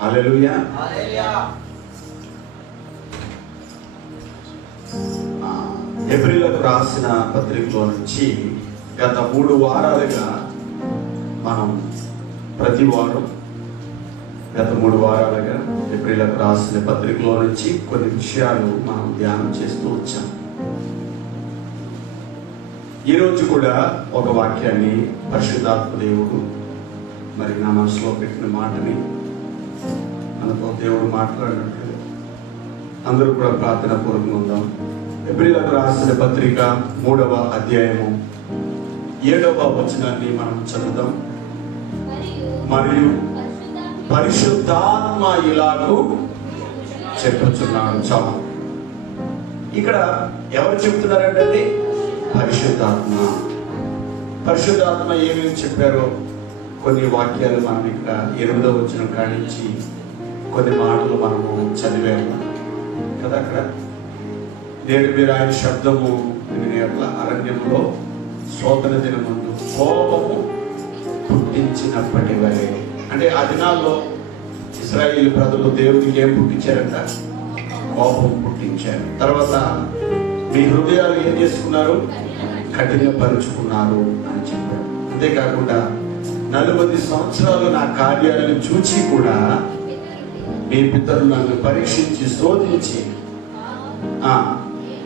హల్లెలూయా. హెబ్రీయులకు రాసిన పత్రికలో నుంచి గత 3 వారాలుగా మనం ప్రతి వారం గత 3 వారాలుగా హెబ్రీయులకు రాసిన పత్రికలో నుంచి కొన్ని విషయాలు మనం ధ్యానం చేస్తూ వచ్చాం. ఈరోజు కూడా ఒక వాక్యాన్ని పరిశుద్ధాత్మ దేవుడు మరి నా మనసులో పెట్టిన మాటని మనతో దేవుడు మాట్లాడినట్లు అందరూ కూడా ప్రార్థన పూర్వకంగా ఉందాం. హెబ్రీయులకు రాసిన పత్రిక 3వ అధ్యాయము 7వ వచనాన్ని మనం చదువుదాం. మరియు పరిశుద్ధాత్మ ఇలాగూ చెప్పుచున్నాడు. చాలు. ఇక్కడ ఎవరు చెప్తున్నారంటే పరిశుద్ధాత్మ ఏమేమి చెప్పారో కొన్ని వాక్యాలు మనం ఇక్కడ 8వ వచనం కానించి కొన్ని మాటలు మనము చదివాము కదా. అక్కడ నేడు మీరు ఆయన శబ్దము వినేట్ల అరణ్యంలో శోధన దినముందు కోపము పుట్టించినప్పటి వరే. అంటే ఆ దినాల్లో ఇశ్రాయేలు ప్రజలు దేవునికి ఏం పుట్టించారంట? కోపం పుట్టించారు. తర్వాత మీ హృదయాలు ఏం చేసుకున్నారు? కఠినపరుచుకున్నారు అని చెప్పారు. అంతేకాకుండా 40 సంవత్సరాలు నా కార్యాలను చూచి కూడా మీ పితరులు నన్ను పరీక్షించి శోధించి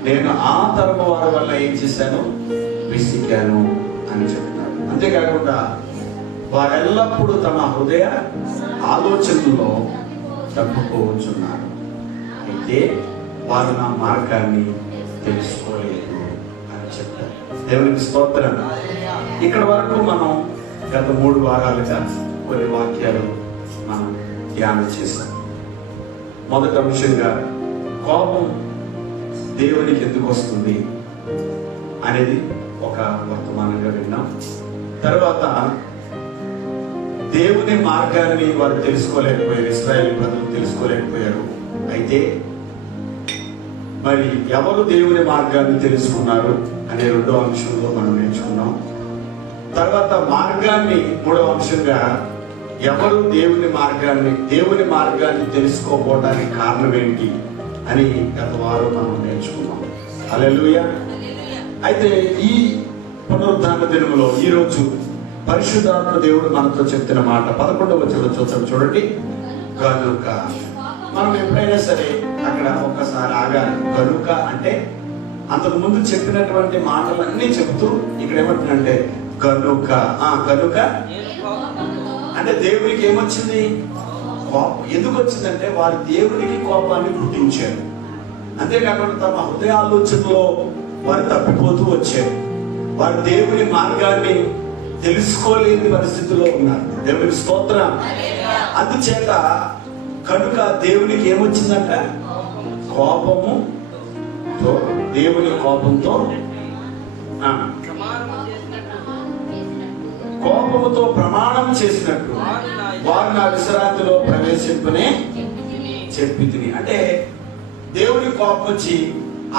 నేను ఆ తరము వారి వల్ల ఏం చేశాను? విసిగాను అని చెప్తారు. అంతేకాకుండా వారెల్లప్పుడూ తమ హృదయ ఆలోచనలో తప్పుకోవచ్చున్నారు. అయితే వారు నా మార్గాన్ని తెలుసుకోలేదు అని చెప్తారు. దేవునికి స్తోత్రం. ఇక్కడ వరకు మనం గత 3 వారాలుగా కొన్ని వాక్యాలు మనం ధ్యానం చేశాం. మొదటి అంశంగా కోపం దేవునికి ఎందుకు వస్తుంది అనేది ఒక వర్తమానంగా విన్నాం. తర్వాత దేవుని మార్గాన్ని వారు తెలుసుకోలేకపోయారు, ఇశ్రాయేలు ప్రజలు తెలుసుకోలేకపోయారు. అయితే మరి ఎవరు దేవుని మార్గాన్ని తెలుసుకున్నారు అనే 2వ అంశంలో మనం నేర్చుకున్నాం. తర్వాత మార్గాన్ని 3వ అంశంగా ఎవరు దేవుని మార్గాన్ని తెలుసుకోకపోవడానికి కారణం ఏంటి అని గత వారం మనం నేర్చుకున్నాం. హల్లెలూయా. అయితే ఈ పునరుద్ధాన దినములో ఈరోజు పరిశుద్ధాత్మ దేవుడు మనతో చెప్తున్న మాట 11వ వచనం చూద్దాం. చూడండి. కనుక మనం ఎప్పుడైనా సరే అక్కడ ఒక్కసారి ఆగాలి. కనుక అంటే అంతకు ముందు చెప్పినటువంటి మాటలన్నీ చెప్తూ ఇక్కడ ఏమంటుందంటే కనుక అంటే దేవునికి ఏమొచ్చింది? కోపం. ఎందుకు వచ్చిందంటే వారు దేవునికి కోపాన్ని పుట్టించారు. అంతేకాకుండా తమ హృదయ ఆలోచనలో వారు తప్పిపోతూ వచ్చారు. వారు దేవుని మార్గాన్ని తెలుసుకోలేని పరిస్థితిలో ఉన్నారు. దేవునికి స్తోత్రం. అందుచేత కనుక దేవునికి ఏమొచ్చిందంట? దేవుని కోపంతో కోపముతో ప్రమాణం చేసినట్టు వారు నా విశ్రాంతిలో ప్రవేశింపనే చెప్పి తిని. అంటే దేవుని కోపం వచ్చి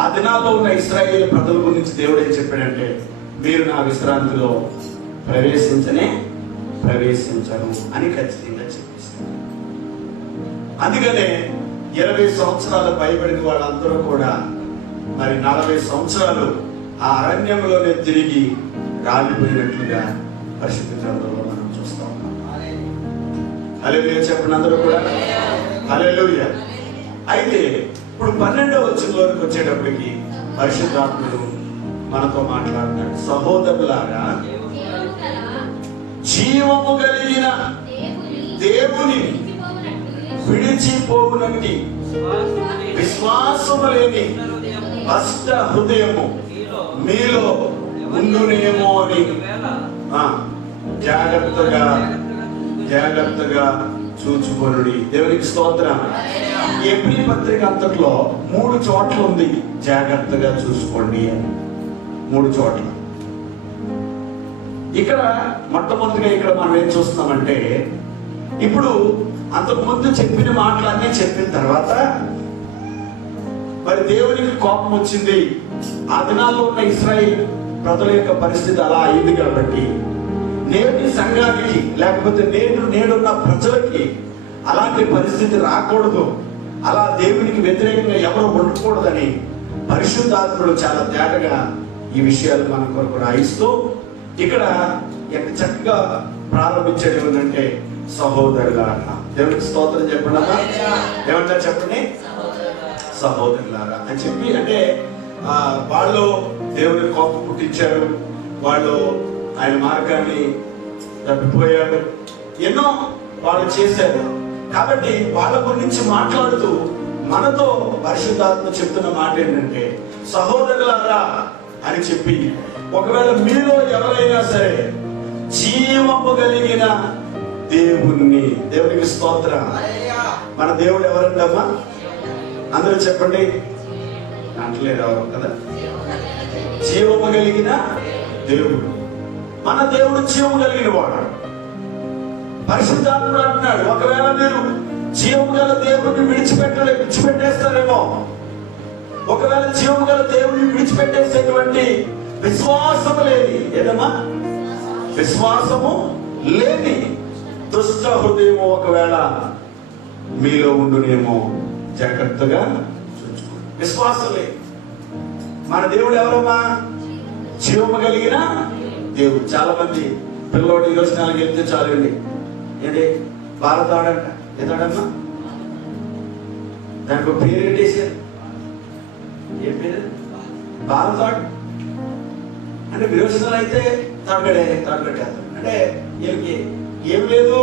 ఆ దినాల్లో ఉన్న ఇశ్రాయేలు ప్రజల గురించి దేవుడు ఏం చెప్పాడంటే మీరు నా విశ్రాంతిలో ప్రవేశించరు అని ఖచ్చితంగా చెప్పేశారు. అందుకనే 20 సంవత్సరాలు భయపడిన వాళ్ళందరూ కూడా మరి 40 సంవత్సరాలు ఆ అరణ్యంలోనే తిరిగి రాలిపోయినట్లుగా పరిశుద్ధ గ్రంథంలో మనం చూస్తా ఉన్నాం. హల్లెలూయా చెప్పండి అందరూ కూడా. హల్లెలూయా. అయితే ఇప్పుడు 12వ వచనంలోకి వచ్చేటప్పటికి పరిశుద్ధాత్ముడు మనతో మాట్లాడుతున్నాడు. సహోదరులారా, జీవము కలిగిన దేవుని విడిచిపోవునట్టి విశ్వాసము లేని అష్ట హృదయము మీలో ఉండునేమో అని జాగ్రత్తగా చూచుకొనుడి. దేవునికి స్తోత్రం. హెబ్రీ పత్రిక అంతట్లో 3 చోట్ల ఉంది జాగ్రత్తగా చూసుకోండి అని. 3 చోట్ల. ఇక్కడ మొట్టమొదటిగా ఇక్కడ మనం ఏం చూస్తామంటే ఇప్పుడు అంతకు ముందు చెప్పిన మాటలన్నీ చెప్పిన తర్వాత మరి దేవునికి కోపం వచ్చింది. ఆ దినాల్లో ఉన్న ఇశ్రాయేల్ ప్రజల యొక్క పరిస్థితి అలా అయింది కాబట్టి నేటి సంఘానికి లేకపోతే నేడున్న ప్రజలకి అలాంటి పరిస్థితి రాకూడదు, అలా దేవునికి వ్యతిరేకంగా ఎవరు ఉండకూడదని పరిశుద్ధాత్ముడు చాలా తేటగా ఈ విషయాలు మన కొరకు రాయిస్తూ ఇక్కడ ఎంత చక్కగా ప్రారంభించేది ఏంటంటే సహోదరులారా. దేవునికి స్తోత్రం చెప్పండి. ఏమంటారు చెప్పండి? సహోదరులారా అని చెప్పి, అంటే వాళ్ళు దేవుని కోపం పుట్టించారు, వాళ్ళు ఆయన మార్గాన్ని తప్పిపోయారు, ఎన్నో వాళ్ళు చేశారు. కాబట్టి వాళ్ళ గురించి మాట్లాడుతూ మనతో పరిశుద్ధాత్మ చెప్తున్న మాట ఏంటంటే సహోదరులారా అని చెప్పి, ఒకవేళ మీలో ఎవరైనా సరే జీవము కలిగిన దేవుణ్ణి, దేవునికి స్తోత్రం. మన దేవుడు ఎవరంటమ్మా? అందరూ చెప్పండి. అంటలేరు ఎవరు కదా? జీవము కలిగిన దేవుడు. మన దేవుడు జీవము కలిగిన వాడు. పరిశుద్ధాత్ముడు అంటున్నాడు, ఒకవేళ మీరు జీవము గల దేవుడిని విడిచిపెట్టేస్తారేమో, ఒకవేళ జీవము గల దేవుడిని విడిచిపెట్టేసేటువంటి విశ్వాసము లేని, ఏదమ్మా? విశ్వాసము లేని దుష్ట హృదయము ఒకవేళ మీలో ఉండునేమో, జాగ్రత్తగా చూసుకోండి. విశ్వాసం లేదు. మన దేవుడు ఎవరమ్మా? జీవము కలిగిన దేవుడు. చాలా మంది పిల్లోడు ఈరోజు 4 వెళ్తే చాలు అండి, ఏంటి భారతాడంట, ఏదాడమ్మా? దానికి ఒక పేరు పెట్టేశారు. ఏ పేరు? భారతాడు. అంటే విరోచనాలు అయితే తాడుగట్టేస్తారు. అంటే వీళ్ళకి ఏం లేదు,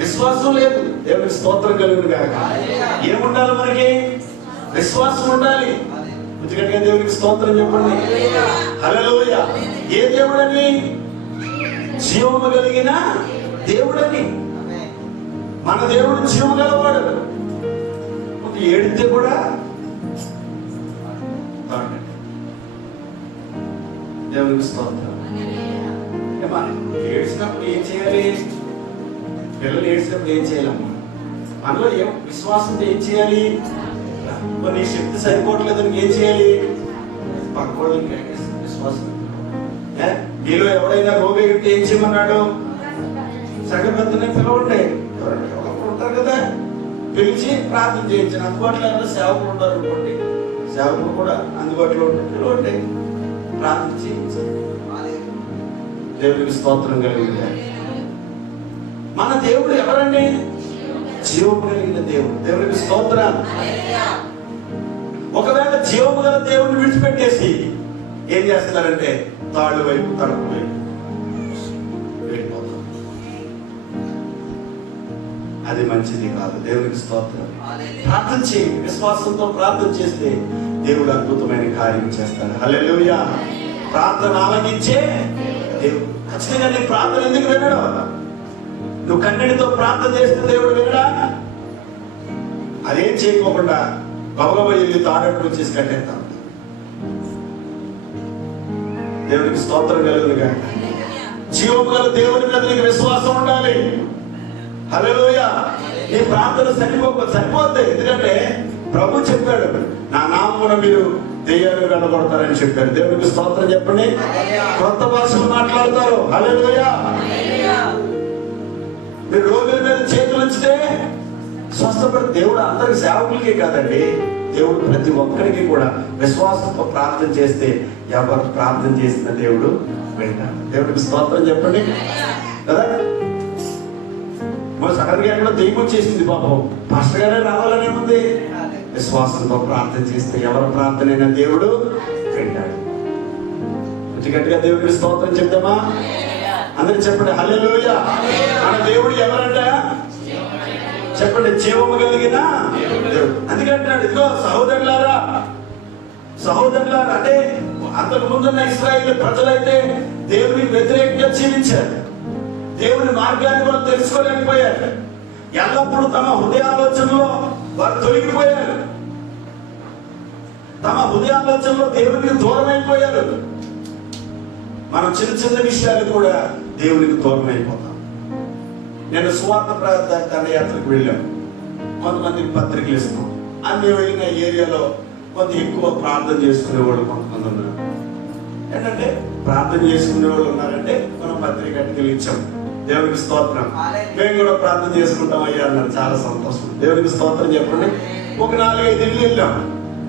విశ్వాసం లేదు. దేవునికి స్తోత్రం కలుగును గాక. ఏముండాలి మనకి? విశ్వాసం ఉండాలి. ఎందుకంటే దేవునికి స్తోత్రం చెప్పండి. హల్లెలూయా. ఏ దేవుడని? జీవము కలిగిన దేవుడని. మన దేవుడు జీవము గలవాడు. ఒక ఏడితే కూడా దేవునికి స్తోత్రం. ఏడ్చినప్పుడు ఏం చేయాలి? పిల్లలు ఏడ్చినప్పుడు ఏం చేయాలమ్మా? మనలో ఏం విశ్వాసంతో ఏం చేయాలి? నీ శక్తి సరిపోవట్లేదని ఏం చేయాలి? పక్కోళ్ళకి విశ్వాసం. మీలో ఎవడైనా రోగి ఉంటే ఏం చేయమన్నాడు? సగబద్దనే పిలవండి. ఎవరు ఉంటారు కదా, పిలిచి ప్రార్థన చేయించిన. అందుబాటులో ఏమైనా సేవకులు ఉంటారు అనుకోండి, సేవకులు కూడా అందుబాటులో ఉంటే పిలవండి, ప్రార్థన చేయించండి. దేవునికి స్తోత్రం కలిగింది. మన దేవుడు ఎవరండి? జీవము కలిగిన దేవుడు. దేవునికి స్తోత్రం. ఒకవేళ జీవము గల దేవుడిని విడిచిపెట్టేసి ఏం చేస్తున్నారంటే తాళ్ళు వైపు, తడుపు వైపు వెళ్ళిపోతాం. అది మంచిది కాదు. దేవునికి స్తోత్రం. ప్రార్థన చేయండి. విశ్వాసంతో ప్రార్థన చేస్తే దేవుడు అద్భుతమైన కార్యం చేస్తాడు. హల్లెలూయా. ప్రార్థన ఆలకించే దేవుడు. ఖచ్చితంగా నీ ప్రార్థన ఎందుకు వినడు? నువ్వు కన్నడితో ప్రార్థన చేస్తే దేవుడు వినడా? అదేం చేయకోకుండా గబగబ వెళ్ళి తాడట్టు చేసి కట్టేస్తాం. దేవునికి స్తోత్రం కలుగునుగా. జీవము గల దేవుని మీద నీకు విశ్వాసం ఉండాలి. హల్లెలూయా. నీ ప్రార్థన సరిపోద్ది. ఎందుకంటే ప్రభు చెప్పాడు, నా నామమున మీరు దెయ్యాలు వెళ్ళగొడతారని చెప్పారు. దేవునికి స్తోత్రం చెప్పండి. కొత్త భాషలు మాట్లాడతారు. హల్లెలూయా. మీరు రోగుల మీద చేతులు ఉంచితే స్వస్థపడి, దేవుడు అందరికి సేవకులకే కాదండి, దేవుడు ప్రతి ఒక్కరికి కూడా విశ్వాసంతో ప్రార్థన చేస్తే ఎవరు ప్రార్థన చేసిన దేవుడు వింటాడు. దేవుడికి స్తోత్రం చెప్పండి కదా. సడన్ గా ఎక్కడ దెయ్యం వచ్చేసింది, పాపం పాస్టర్ గారే రావాలనే ఉంది. విశ్వాసంతో ప్రార్థన చేస్తే ఎవరు ప్రార్థన అయినా దేవుడు వింటాడు. గట్టిగా దేవుడికి స్తోత్రం చెప్తామా? అందరూ చెప్పండి హల్లెలూయా. మన దేవుడు ఎవరంట? చెప్పండి, జీవము కలిగిన దేవుడు. అందుకంటాడు, ఇదిగో సహోదరులారా, సహోదరులారా. అంటే అంతకు ముందున్న ఇశ్రాయేలు ప్రజలైతే దేవునికి వ్యతిరేకంగా జీవించారు. దేవుని మార్గాన్ని కూడా తెలుసుకోలేకపోయారు. ఎల్లప్పుడూ తమ హృదయాలోచనలో వారు తొలగిపోయారు. తమ హృదయాలోచనలో దేవునికి దూరం అయిపోయారు. మనం చిన్న చిన్న విషయాలు కూడా దేవునికి దూరం అయిపోతాం. నేను సువార్త దండయాత్రకు వెళ్ళాను. కొంతమందికి పత్రికలు ఇస్తాం. అన్ని వెళ్ళిన ఏరియాలో కొంత ఎక్కువ ప్రార్థన చేసుకునే వాళ్ళు కొంతమంది ఉన్నారు. ఏంటంటే ప్రార్థన చేసుకునే వాళ్ళు ఉన్నారంటే మనం పత్రిక అటుకలు ఇచ్చాం. దేవునికి స్తోత్రం. మేము కూడా ప్రార్థన చేసుకుంటాం అయ్యా అన్నారు. చాలా సంతోషం. దేవునికి స్తోత్రం చెప్పండి. ఒక 4-5 ఇల్లు వెళ్ళాం.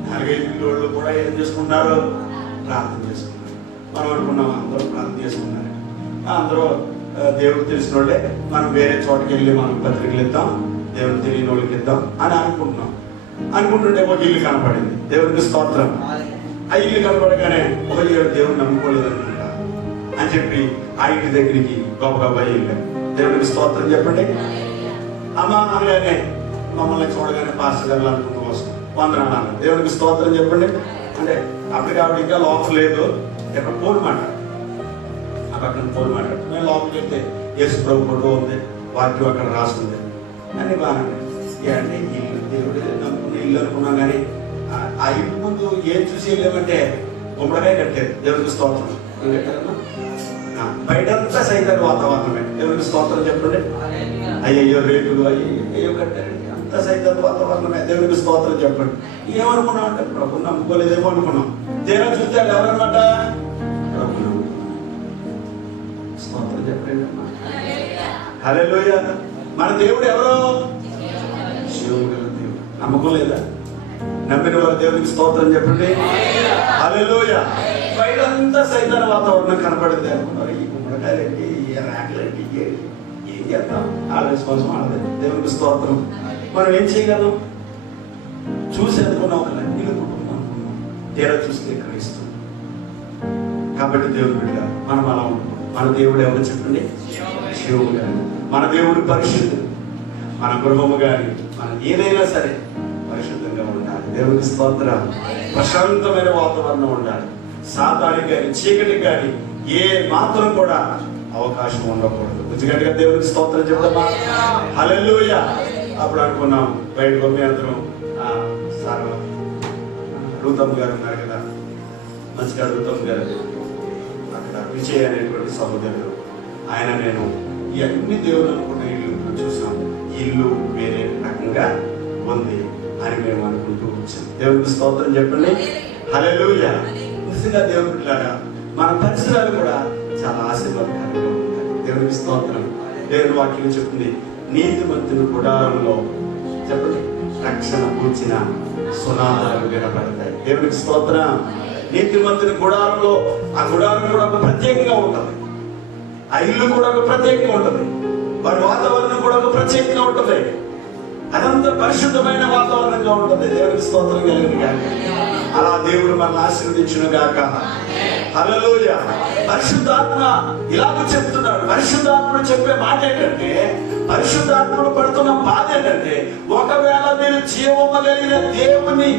4-5 ఇల్లు వాళ్ళు కూడా ఏం చేసుకుంటారు? ప్రార్థన చేసుకున్నారు. మనం అనుకున్నాం అందరూ ప్రార్థన చేసుకున్నారు. అందరూ దేవుడు తెలిసిన వాళ్ళే, మనం వేరే చోటకి వెళ్ళి మనం పత్రికలు ఇద్దాం, దేవుడు తెలియని వాళ్ళకి ఇద్దాం అని అనుకుంటున్నాం. అనుకుంటుంటే ఒక ఇల్లు కనపడింది. దేవునికి స్తోత్రం. ఆ ఇల్లు కనపడగానే ఒక దేవుడు నమ్ముకోలేదు అనుకుంటా అని చెప్పి ఆ ఇంటి దగ్గరికి గొప్ప ఇల్లు. దేవునికి స్తోత్రం చెప్పండి. అమ్మ అనగానే మమ్మల్ని చూడగానే పాస్టర్ గారు అనుకున్న కోసం వందనాలు. దేవునికి స్తోత్రం చెప్పండి. అంటే అప్పటికి ఆవిడ ఇంకా లోపల లేదు, ఎక్కడ పోలు మాట్లాడు, ఆ పక్కన పోలు మాట్లాడు. మేము లోపలికి వెళ్తే యేసు ప్రభు ఫోటో ఉంది, వాక్యం అక్కడ రాస్తుంది అని బాగానే అంటే ఇల్లు దేవుడు నమ్ముకున్న ఇల్లు అనుకున్నాం. కానీ ఆ ఇంటి ముందు ఏం చూసి వెళ్ళామంటే గుమ్మడికాయ కట్టారు. దేవునికి స్తోత్రం. ఏం కట్టారమ్మా? బయటంతా సైతం వాతావరణమే. దేవునికి స్తోత్రం చెప్పండి. అయ్యో రేటులు అయ్యో కట్టారండి, అంత సైతం వాతావరణమే. దేవునికి స్తోత్రం చెప్పండి. ఏమనుకున్నాం అంటే ప్రభు నమ్ముకోలేదేమో అనుకున్నాం. తీరా చూస్తే ఎవరన్నమాట? ప్రభు స్తోత్రం చెప్పండి. హల్లెలూయా. మన దేవుడు ఎవరో? శివుడు గల దేవుడు. నమ్మకం లేదా? నమ్మిన వారు దేవునికి స్తోత్రం చెప్పండి. హల్లెలూయా. బయటంతా సైతాన వాతావరణం కనపడింది. అనుకున్నారు ఈ గుమ్మడికాయలకి, ఈ ర్యాకులకి ఏం చేద్దాం? ఆ విశ్వాసం ఆడదు. దేవునికి స్తోత్రం. మనం ఏం చేయగలం? చూసి అనుకున్నాం కదా, ఇల్లు కుటుంబం అనుకున్నాం. తీరా చూస్తే క్రైస్తవం. కాబట్టి దేవుడు బిడ్డ మనం అలా ఉంటాం. మన దేవుడు ఎవరు చెప్పండి? శివుడు గారు. మన దేవుడు పరిశుద్ధుడు. మన గృహము గాని మనం ఏదైనా సరే పరిశుద్ధంగా ఉండాలి. దేవునికి స్తోత్రం. ప్రశాంతమైన వాతావరణం ఉండాలి. సాతానికి కానీ చీకటి కానీ ఏ మాత్రం కూడా అవకాశం ఉండకూడదు. ఎందుకంటే దేవునికి స్తోత్రం చెప్తామా? హల్లెలూయా. అప్పుడు అనుకున్నాం బయట గొప్ప అందరం సార్ రూతమ్ గారు ఉన్నారు కదా, మంచిగా రూతమ్ గారు, అక్కడ విజయ్ అనేటువంటి సహోదరుడు, ఆయన నేను ఇవన్నీ దేవుడు అనుకున్న ఇల్లు చూసాం. ఇల్లు వేరే రకంగా ఉంది అని మేము అనుకుంటూ వచ్చాం. దేవునికి స్తోత్రం చెప్పండి. హల్లెలూయా. నిజంగా దేవుడి బిడ్డలారా మన పరిసరాలు కూడా చాలా ఆశీర్వాదకరంగా ఉంటాయి. దేవునికి స్తోత్రం. దేవుని వాక్యం చెప్తుంది, నీతిమంతుని గుడారంలో చెప్పండి రక్షణ కూర్చిన సునాదాలు వినపడతాయి. దేవునికి స్తోత్రం. నీతిమంతుని గుడారంలో ఆ గుడారం కూడా ఒక ప్రత్యేకంగా ఉంటుంది. ఆ ఇల్లు కూడా ఒక ప్రత్యేకంగా ఉంటుంది. వారి వాతావరణం కూడా ఒక ప్రత్యేకంగా ఉంటుంది. అదంతా పరిశుద్ధమైన వాతావరణంగా ఉంటుంది. దేవునికి స్తోత్రం కలిగిన గాక. అలా దేవుడు మనల్ని ఆశీర్వదించును గాక. హల్లెలూయా. పరిశుద్ధాత్మ ఇలాగ చెప్తున్నాడు. పరిశుద్ధాత్ముడు చెప్పే మాట ఏంటంటే, పరిశుద్ధాత్ముడు పడుతున్న బాధ ఏంటంటే, ఒకవేళ మీరు జీవము కలిగిన దేవుని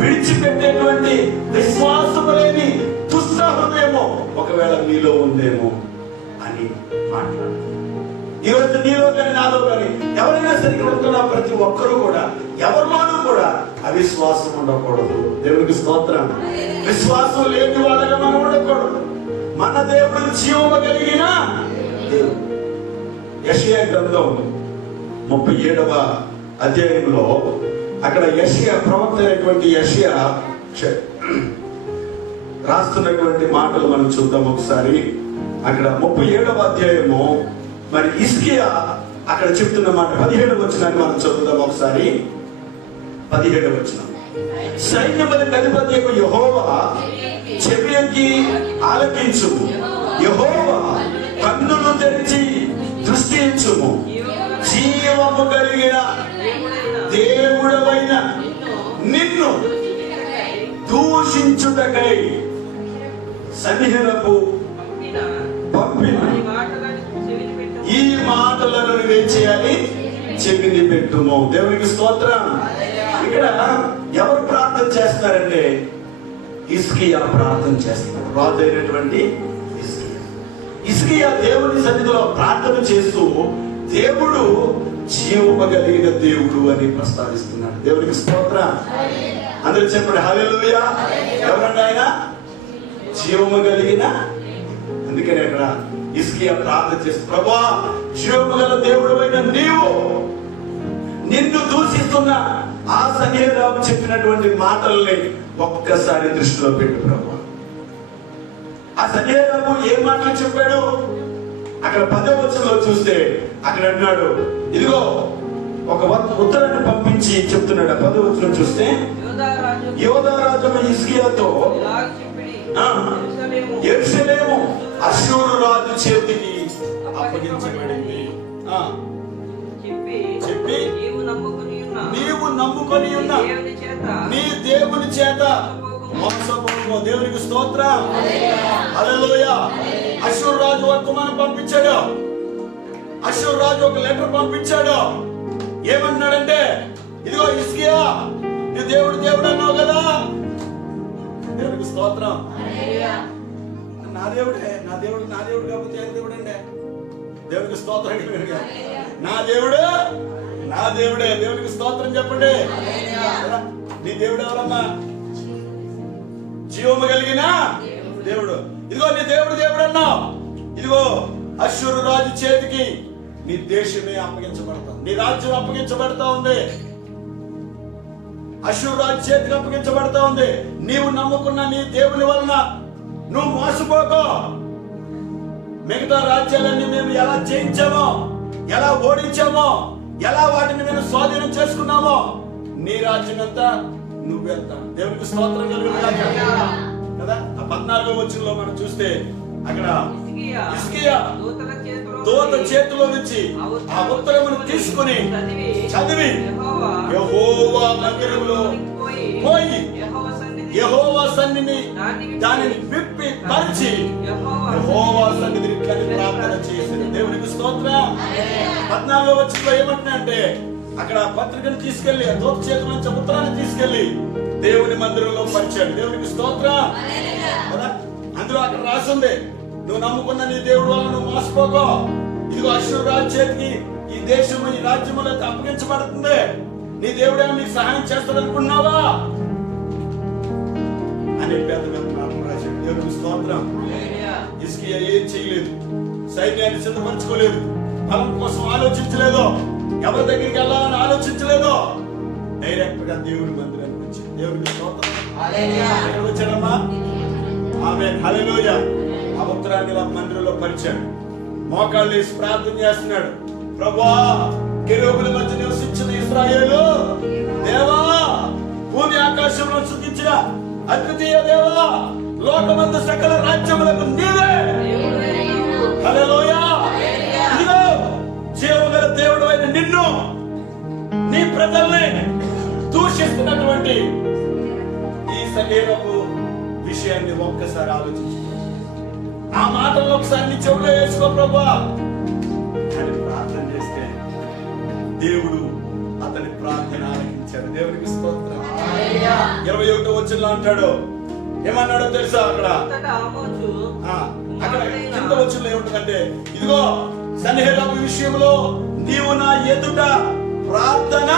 విడిచిపెట్టేటువంటి విశ్వాసము లేని దుష్ట హృదయమో ఒకవేళ మీలో ఉందేమో అని మాట్లాడు. ఈరోజు నీలో కానీ నాలో కానీ ఎవరైనా సరిగ్గా ఉంటున్నా ప్రతి ఒక్కరూ కూడా ఎవరిలోనూ కూడా అవిశ్వాసం ఉండకూడదు. దేవునికి స్తోత్రం. విశ్వాసం లేని వాళ్ళగా మనం ఉండకూడదు. మన దేవుడు జీవము కలిగిన దేవుడు. యెషయా గ్రంథం 37వ అధ్యాయంలో అక్కడ యెషయా ప్రవక్త అయినటువంటి యెషయా రాస్తున్నటువంటి మాటలు మనం చూద్దాం ఒకసారి. అక్కడ 37వ అధ్యాయము మరి హిజ్కియా అక్కడ చెప్తున్న మాట 17వ వచనాన్ని మనం చదువుదాం ఒకసారి. 17వ వచనం, సైన్యములకు అధిపతియగు యెహోవా చెవియొగ్గి ఆలకించుము, యెహోవా కన్నులు తెరిచి దృష్టించుము, జీవము కలిగిన దేవుడవైన నిన్ను దూషించుటకై సన్నిహితపు పంపిన ఈ మాటలను నువ్వేం చేయాలి? చెవిని పెట్టుము. దేవునికి స్తోత్రం. ఇక్కడ ఎవరు ప్రార్థన చేస్తున్నారంటే హిజ్కియా ప్రార్థన చేస్తున్నారు. రాజు అయినటువంటి హిజ్కియా దేవుని సన్నిధిలో ప్రార్థన చేస్తూ దేవుడు జీవము కలిగిన దేవుడు అని ప్రస్తావిస్తున్నాడు. దేవునికి స్తోత్రం. అందరూ చెప్పండి హల్లెలూయా. ఎవరన్నా ఆయన జీవము కలిగిన. అందుకని అక్కడ హిజ్కియా ప్రార్థన చేస్తూ, ప్రభువా జీవము గల దేవుడు అయిన నీవు నిన్ను దూషిస్తున్న ఆ సన్నిహితుడు చెప్పినటువంటి మాటల్ని ఒక్కసారి దృష్టిలో పెట్టు ప్రభువా. ఆ సన్నిహితుడు ఏ మాటలు చెప్పాడు? అక్కడ 10వ వచనంలో చూస్తే అక్కడ అన్నాడు, ఇదిగో ఒక ఉత్తరాన్ని పంపించి చెప్తున్నాడు. 10వ వచనం చూస్తే యోధారాజు హిజ్కియాతో యెరూషలేము అష్షూరు రాజు చేతికి అప్పగించబడింది చెప్పి నీవు నమ్ముకొని ఉన్న నీ దేవుని చేత మోసపోకు. దేవునికి స్తోత్రం, హల్లెలూయా. అష్షూరు రాజు వర్తమానం పంపించాడు. అష్షూరు రాజు ఒక లెటర్ పంపించాడు. ఏమంటున్నాడంటే, ఇదిగో హిజ్కియా, నీ దేవుడు దేవుడు అన్నావు కదా. దేవునికి స్తోత్రం. నా దేవుడే, నా దేవుడు కాకపోతే ఏం దేవుడు అండి? దేవునికి స్తోత్రం. నా దేవుడే, నా దేవుడే. దేవునికి స్తోత్రం చెప్పండి. నీ దేవుడు ఎవరమ్మా? జీవము కలిగిన దేవుడు. ఇదిగో నీ దేవుడు దేవుడు అన్నావు. ఇదిగో అష్షూరు రాజు చేతికి నీ దేశమే అప్పగించబడతా, నీ రాజ్యం అప్పగించబడతా ఉంది. అష్షూరు రాజు చేతికి అప్పగించబడతా ఉంది. నీవు నమ్ముకున్న నీ దేవుని వలన నువ్వు మోసపోకో. మిగతా రాజ్యాలన్నీ మేము ఎలా జయించామో, ఎలా ఓడించామో, ఎలా వాటిని మేము స్వాధీనం చేసుకున్నామో, నీ రాజ్యం అంతా నువ్వెంత. దేవునికి స్తోత్రం కలుగును కదా. ఆ 14వ వచనంలో మనం చూస్తే అక్కడ హిజ్కియా దూత చేతిలో నుంచి ఆ ఉత్తరమును తీసుకుని చదివి యెహోవా మందిరంలో పోయి యెహోవా సన్నిధిని దానిని విప్పి పరిచి యెహోవా సన్నిధిని ప్రార్థన చేసింది. దేవునికి స్తోత్రం. 14వ వచనంలో ఏమంటున్నాయంటే, అక్కడ పత్రికను తీసుకెళ్లి ఆ దూత చేతుల నుంచి ఉత్తరాన్ని తీసుకెళ్లి దేవుని మందిరంలో పరిచాడు. దేవునికి స్తోత్రం. అందులో అక్కడ రాసింది, నువ్వు నమ్ముకున్న నీ దేవుడు వల్ల నువ్వు మోసపోకో. ఇదిగో అష్షూరు రాజు చేతికి ఈ దేశము ఈ రాజ్యములో అప్పగించబడుతుంది. నీ దేవుడే నీకు సహాయం చేస్తాడనుకున్నావా అని పెద్ద రాశాడు. దేవునికి స్తోత్రం. హిజ్కియా ఏం చేయలేదు, సైన్యాన్ని సిద్ధపరచుకోలేదు, బలం కోసం ఆలోచించలేదు, ఎవరి దగ్గరికి వెళ్ళాలని ఆలోచించలేదు. డైరెక్ట్ గా దేవుడి మందిరానికి వచ్చి దేవుడికి స్తోత్రం. ఎక్కడ వచ్చాడమ్మా? ఆమేన్, హల్లెలూయా. ఆ ఉత్తరాన్ని మందిరంలో పరిచాడు. మోకాళ్ళు వేసి ప్రార్థన చేస్తున్నాడు. ప్రభువా, కెరూబుల మధ్య నివసించిన ఇశ్రాయేలు దేవా, భూమి ఆకాశంలో సృష్టించిన అద్వితీయ దేవా, లోకమందు సకల రాజ్యములకు నీవే. హల్లెలూయా. ఇదిగో జీవగల దేవుడు అయిన నిన్ను, నీ ప్రజల్ని దూషిస్తున్నటువంటి ఈ శరీరపు విషయాన్ని ఒక్కసారి ఆలోచించు. ఆ మాటలు ఒకసారి నీ చెవులో వేసుకో ప్రభువా అని ప్రార్థన చేస్తే దేవుడు అతని ప్రార్థన ఆలకించాడు. దేవునికి స్తోత్రం. 21వ వచనంలో అంటాడు, ఏమన్నాడో తెలుసా? అక్కడ కింద వచనంలో ఏముంటుందంటే, ఇదిగో సన్హెరీబు విషయంలో నీవు నా ఎదుట ప్రార్థన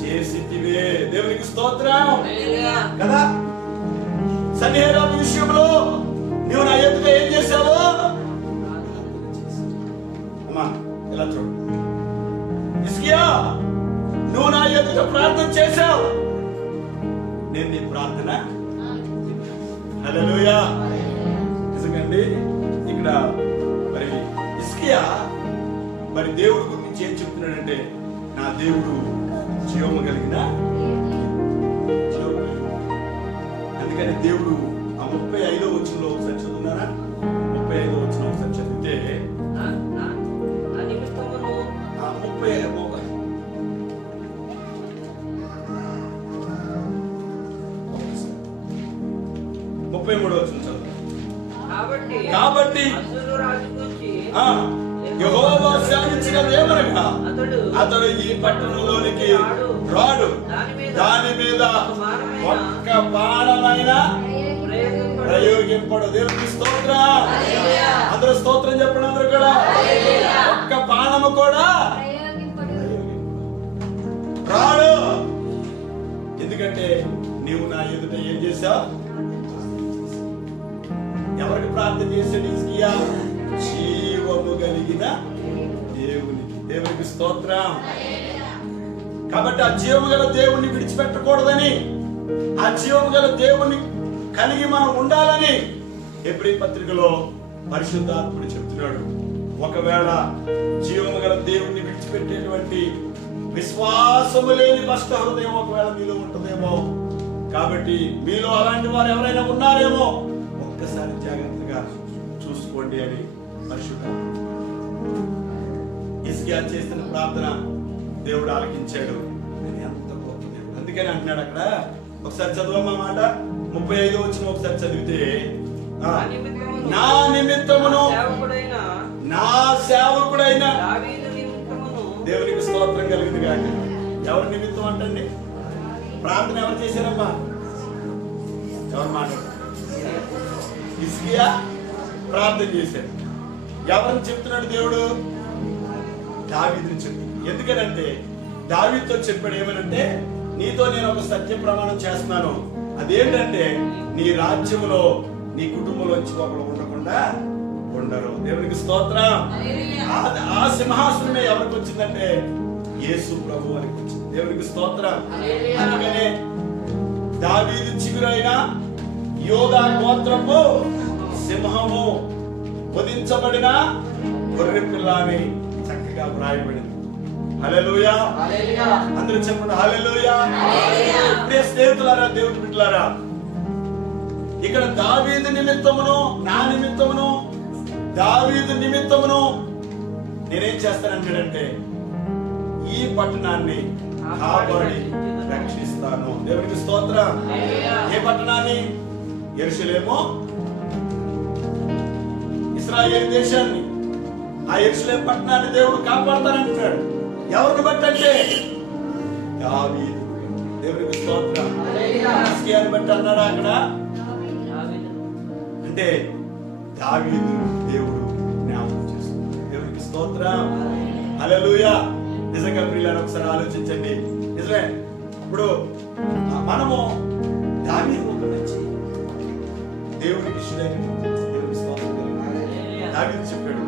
చేసితివే. దేవునికి స్తోత్రం కదా. సన్హెరీబు విషయంలో నువ్వు నా ఎదుట ఏం చేశావు? అమ్మా ఇలా చూడు. హిజ్కియా, నువ్వు నా ఎదుట ప్రార్థన చేశావు, నేను నీ ప్రార్థన. హల్లెలూయా. నిజంగాండి ఇక్కడ మరి హిజ్కియా మరి దేవుడి గురించి ఏం చెప్తున్నాడంటే, నా దేవుడు జీవము కలిగిన. అందుకని దేవుడు ఆ 35వ వచనంలో ఒకసారి చదువున్నారా? 35వ వచనం ఒకసారి చదివితే 33వ వచనం చదువు. కాబట్టి యెహోవా శాసించినదేమనగా, అతడు ఈ పట్టణంలోనికి రాడు, దాని మీద ఒక్క బాణమైన ప్రయోగింపడు. దేవునికి స్తోత్రం. అందరూ స్తోత్రం చెప్పండి. అందరూ కూడా ఒక్క బాణము కూడా రాడు. ఎందుకంటే నీవు నా ఎదుట ఏం చేశావు? ఎవరికి ప్రార్థన చేశాడు హిజ్కియా? జీవము కలిగిన దేవునికి. దేవునికి స్తోత్రం. కాబట్టి ఆ జీవము గల దేవుణ్ణి విడిచిపెట్టకూడదని, ఆ జీవము గల దేవుణ్ణి కలిగి మనం ఉండాలని హెబ్రీ పత్రికలో పరిశుద్ధాత్ముడు చెప్తున్నాడు. ఒకవేళ జీవము గల దేవుణ్ణి విడిచిపెట్టేటువంటి విశ్వాసము లేని కష్ట హృదయం ఒకవేళ మీలో ఉంటుందేమో. కాబట్టి మీలో అలాంటి వారు ఎవరైనా ఉన్నారేమో ఒక్కసారి జాగ్రత్తగా చూసుకోండి అని పరిశుద్ధ హిజ్కియా చేసిన ప్రార్థన దేవుడు ఆలకించాడు. ఎంత గొప్ప దేవుడు. అందుకని అంటున్నాడు అక్కడ, ఒకసారి చదవమ్మా మాట 35 వచ్చిన ఒకసారి చదివితే, నా నిమిత్తమును నా సేవకుడైన దేవునికి స్తోత్రం కలిగింది కాక. ఎవరి నిమిత్తం అంటండి? ప్రార్థన ఎవరు చేశారమ్మా? ఎవరు మాట్లాడారు? హిజ్కియా ప్రార్థన చేశారు. ఎవరిని చెప్తున్నాడు దేవుడు? దావీదుని చెప్తున్నాడు. ఎందుకనంటే దావీదుతో చెప్పాడు ఏమనంటే, నీతో నేను ఒక సత్య ప్రమాణం చేస్తున్నాను. అదేంటంటే నీ రాజ్యంలో నీ కుటుంబంలోంచి ఒకరు ఉండకుండా ఉండరు. దేవునికి స్తోత్రం. ఆ సింహాసనమే ఎవరికి వచ్చిందంటే యేసు ప్రభు వారికి వచ్చింది. దేవునికి స్తోత్రం. అందుకనే దావీదు చిగురైన యోధా గోత్రపు సింహము వధించబడిన గొర్రె పిల్ల అని చక్కగా వ్రాయబడింది. హల్లెలూయా. అందరూ చెప్పండి హల్లెలూయా. ప్రియ స్నేహితులారా, దేవుని బిడ్డలారా, ఇక్కడ దావీదు నిమిత్తమును నా నిమిత్తమును దావీదు నిమిత్తమును నేనేం చేస్తానంటాడంటే ఈ పట్టణాన్ని కాపాడి రక్షిస్తాను. దేవునికి స్తోత్రం. ఏ పట్టణాన్ని? యెరూషలేము, ఇశ్రాయేలు దేశాన్ని. ఆ యెరూషలేము పట్టణాన్ని దేవుడు కాపాడతానంటున్నాడు. ఎవరిని బట్టి అంటే దావీదు. దేవునికి స్తోత్రం. హిజ్కియాని బట్టి అన్నాడు అక్కడ అంటే దావీదు దేవుడు జ్ఞాపకం చేసుకుంటాడు. దేవునికి స్తోత్రం. హల్లెలూయా. నిజంగా ప్రియులారా, ఒకసారి ఆలోచించండి. నిజమే, ఇప్పుడు మనము దావీదు ఒక మంచి దేవుడికి ఇష్టమైన దేవునికి స్తోత్రం. దావీదు చెప్పాడు,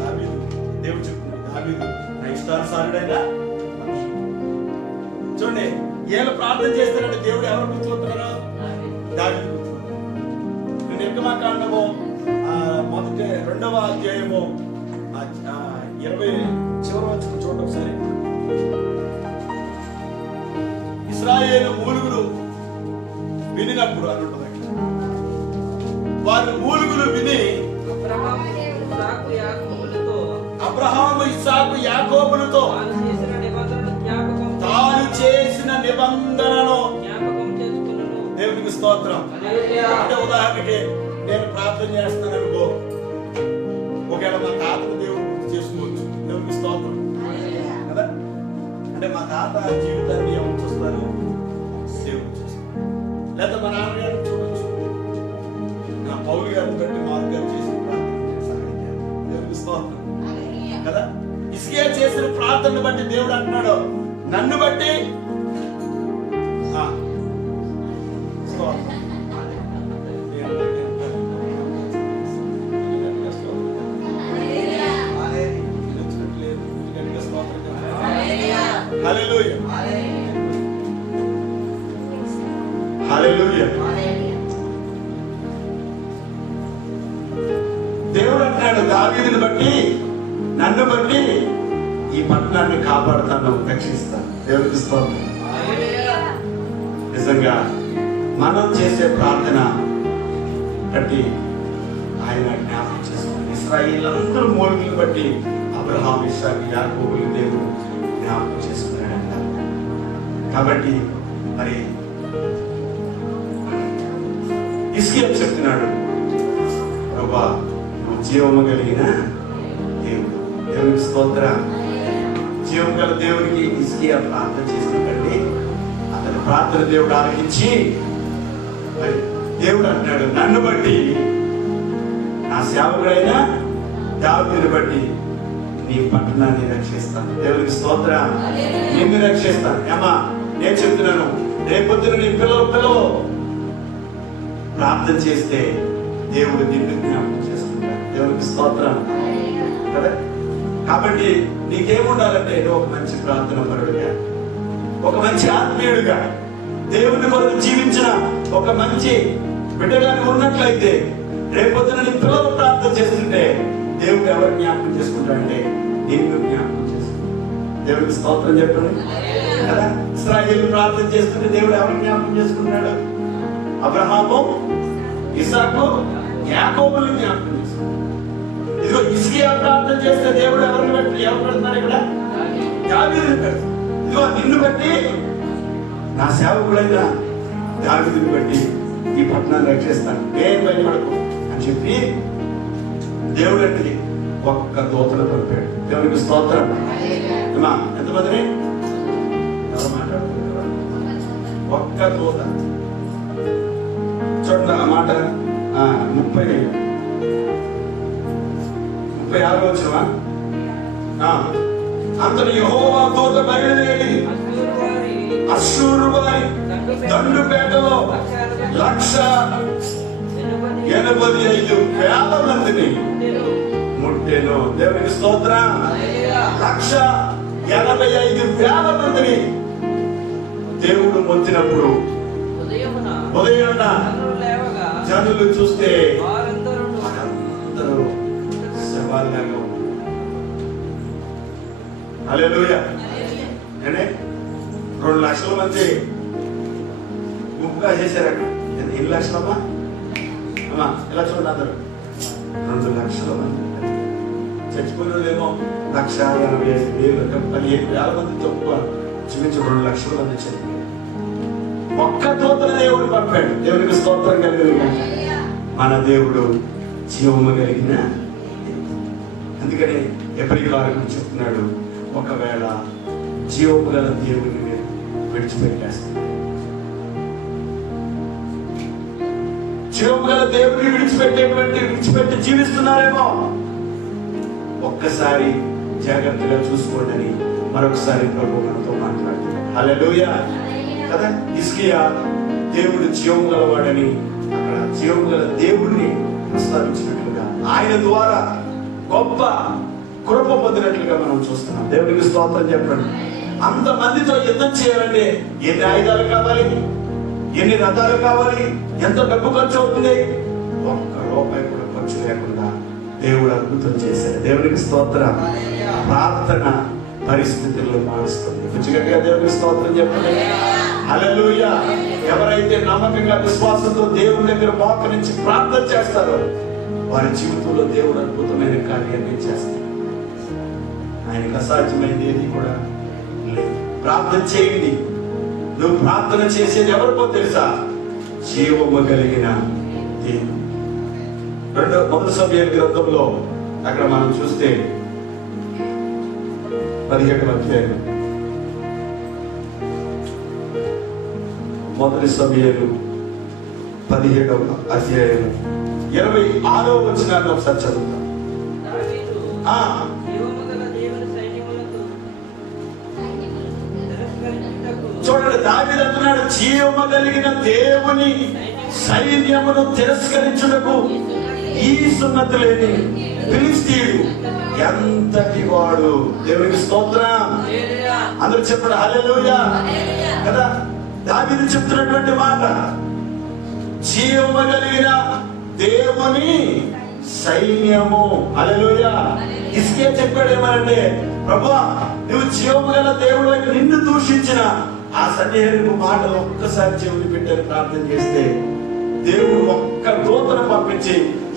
దావీదు దేవుడు చెప్తున్నాడు, దావీదు నా ఇష్టానుసారుడైన మనిషి. చూడండి, ఏళ్ళు ప్రార్థన చేస్తారంటే దేవుడు ఎవరు గుర్తుపోతున్నారు? దావీదు. నిర్గమకాండము 2వ అధ్యాయము 20 చివరి వచ్చిన చూడండి ఒకసారి. ఇశ్రాయేలు మూలుగులు వినినప్పుడు అని ఉంటుంది. వారు మూలుగులు విని అబ్రహాము ఇస్సాకు యాకోబులతో తాను చేసిన నిబంధనను దేవునికి స్తోత్రం. అంటే ఉదాహరణకి నేను ప్రార్థన చేస్తాను అనుకో, ఒకవేళ మా తాతను దేవుడు గుర్తు చేసుకోవచ్చు. దేవునికి స్తోత్రం కదా. అంటే మా తాత జీవితాన్ని ఎవరు చూస్తారు? దేవుడు చూస్తారు. లేదా మా నాన్నగారిని చూడొచ్చు, నా పౌలు గారిని బట్టి మార్గం గారు చేసిన ప్రార్థన. దేవునికి స్తోత్రం కదా. హిజ్కియా చేసిన ప్రార్థనను బట్టి దేవుడు అంటున్నాడు, నన్ను బట్టి హల్లెలూయా. హల్లెలూయా. దేవుడు అంటున్నాడు, దావీదుని బట్టి నన్ను బట్టి ఈ పట్టణాన్ని కాపాడుతాను, రక్షిస్తాను. దేవునికి స్తోత్రం. నిజంగా మనం చేసే ప్రార్థన బట్టి ఆయన జ్ఞాపకం చేసుకుంటాడు. ఇశ్రాయేలు అందరూ మూలుగులు బట్టి అబ్రహాం, ఇస్సాకు, యాకోబులు దేవుడు జ్ఞాపకం చేసుకున్నాడంట. కాబట్టి మరి హిజ్కియా చెప్తున్నాడు, ప్రభువా నువ్వు జీవము కలిగిన దేవుడు. దేవునికి స్తోత్రం. జీవం గల దేవునికి హిజ్కియా ప్రార్థన చేసినప్పటి అతని ప్రార్థన దేవుడు ఆలకించి మరి దేవుడు అంటున్నాడు, నన్ను బట్టి నా సేవకుడైన దావీదుని బట్టి నీ పట్టణాన్ని రక్షిస్తాను. దేవునికి స్తోత్రం. నిన్ను రక్షిస్తాను. ఏమా నేను చెప్తున్నాను, రేపొద్దున నీ పిల్లలు ప్రార్థన చేస్తే దేవుడు నిన్ను జ్ఞాపకం చేసుకుంటాడు. దేవునికి స్తోత్రం కదా. కాబట్టి నీకేముండాలంటే ఒక మంచి ప్రార్థన పరుడుగా, ఒక మంచి ఆత్మీయుడుగా, దేవుని కొరకు జీవించిన ఒక మంచి బిడ్డగా ఉన్నట్లయితే రేపొద్దున నీ పిల్లలు ప్రార్థన చేస్తుంటే దేవుడు ఎవరు జ్ఞాపకం చేసుకుంటాడంటే నిన్ను జ్ఞాపకం చేసుకుంటాడు. దేవుడికి స్తోత్రం చెప్పండి కదా. ఇశ్రాయేలు ప్రార్థన చేస్తుంటే దేవుడు ఎవరు జ్ఞాపకం చేసుకున్నాడు? అబ్రహాము, ఇస్సాకు, యాకోబుని జ్ఞాపకం చేసుకున్నాడు. ఇదిగో హిజ్కియా ప్రార్థన చేస్తే దేవుడు ఎవరు పెడుతున్నాడు? ఇక్కడ దావీదుని పెడతాడు. ఇదిగో నిన్ను బట్టి, నా సేవకుడైన దావీదుని బట్టి ఈ పట్టణాన్ని రక్షిస్తాను, ఏం భయపడకు అని చెప్పి దేవుడు అంటే ఒక్క దూతను పంపాడు. దేవునికి స్తోత్రం. ఎంతమందిని ఎవరు మాట్లాడుతున్నారు? ఒక్క దూత. చూడండి ఆ మాట 36వ వచనమా? అంతని యెహోవా దూత బయలుదేరి అష్షూరు వారి దండుపేటలో 185,000 మందిని ముట్టెను. దేవునికి స్తోత్రం. 185,000 మందిని దేవుడు మొత్తినప్పుడు ఉదయాన్న జనులు చూస్తే వారందరూ శవాల్లాగా ఉన్నారు. హల్లెలూయా. 2 లక్షల మంది గుంపుగా చేశారు. అక్కడ ఎన్ని లక్షలమ్మా? అమ్మా ఎలా చూడండి, అందరూ 2 లక్షల మంది చచ్చిపోయినోళ్ళేమో 1,85,000, 15,000 మంది తక్కువ, చూపించి 2 లక్షల మంది చనిపోయారు. ఒక్క దూతను దేవుడు పంపాడు. దేవునికి స్తోత్రం కలిగిన మన దేవుడు జీవము కలిగిన. అందుకని ఎప్పటికాలం చెప్తున్నాడు, ఒకవేళ జీవము గల దేవుడిని మీరు విడిచిపెట్టేస్తారు, జీవము గల దేవుడిని విడిచిపెట్టి జీవిస్తున్నారేమో, ఒక్కసారి జాగ్రత్తగా చూసుకోండి అని మరొకసారి ప్రభు మనతో మాట్లాడుతున్నాడు. హల్లెలూయా కదా. హిజ్కియా దేవుడు జీవము గలవాడని అక్కడ జీవము గల దేవుడిని ప్రస్తావించినట్లుగా ఆయన ద్వారా గొప్ప కృప పొందినట్లుగా మనం చూస్తున్నాం. దేవుడికి స్తోత్రం చెప్పండి. అంత మందితో యుద్ధం చేయాలంటే ఎన్ని ఆయుధాలు కావాలి, ఎన్ని రథాలు కావాలి, ఎంత డబ్బు ఖర్చు అవుతుంది? ఒక్క రూపాయి కూడా ఖర్చు లేకుండా దేవుడు అద్భుతం చేశాడు. దేవునికి స్తోత్రం. ప్రార్థన పరిస్థితుల్లో మారుస్తుంది. రుచిగా దేవునికి స్తోత్రం చెప్పండి. హల్లెలూయా. ఎవరైతే నమ్మకంగా విశ్వాసంతో దేవుని దగ్గర మోకరించి ప్రార్థన చేస్తారో వారి జీవితంలో దేవుడు అద్భుతమైన కార్యాన్ని చేస్తారు. ఆయనకు అసాధ్యమైనది ఏది కూడా లేదు. ప్రార్థన చేయండి. నువ్వు ప్రార్థన చేసేది ఎవరికో తెలుసా? జీవము కలిగిన దేవుడు. 2 సమూయేలు గ్రంథంలో అక్కడ మనం చూస్తే 17వ అధ్యాయం, 1 సమూయేలు 17వ అధ్యాయం 26వ వచనాన్ని ఒకసారి చదువుతాం. చూడండి, దావీదు అంటున్నాడు, జీవము కలిగిన దేవుని సైన్యమును తిరస్కరించుటకు ఈ సున్నతి లేని ఫిలిష్తీయుడు ఎంతటి వాడు. దేవునికి స్తోత్రం. అందరూ చెప్పండి హల్లెలూయా కదా. దావీదు చెప్తున్నటువంటి మాట, జీవము కలిగిన దేవుని సైన్యము. హల్లెలూయా. హిజ్కియా చెప్పాడు ఏమనంటే, ప్రభువా నువ్వు జీవము గల దేవుడు అని నిన్ను దూషించిన ఆ సన్నిహితులకు మాటలు ఒక్కసారి చెవులు పెట్టని ప్రార్థన చేస్తే దేవుడు ఒక్క దూతను పంపించి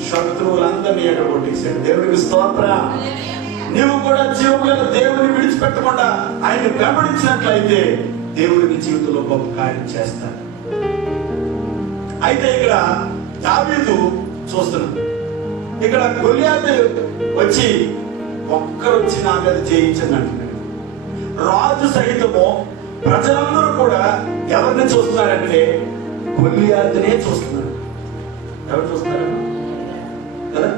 శత్రువులందరినీ ఎడగొట్టేశాడు. దేవునికి స్తోత్రం. నువ్వు కూడా జీవము గల దేవుని విడిచిపెట్టకుండా ఆయన వెంబడించినట్లయితే దేవుడికి జీవితంలో గొప్ప కార్యం చేస్తాడు. అయితే ఇక్కడ దావీదు చూస్తున్నాడు, ఇక్కడ గొలియాతు వచ్చి ఒక్కరు వచ్చి నా మీద జయించండి అంటున్నాడు. రాజు సహితము ప్రజలందరూ కూడా ఎవరిని చూస్తున్నారంటే గొలియాతునే చూస్తున్నారు. ఎవరు చూస్తున్నారు కదా?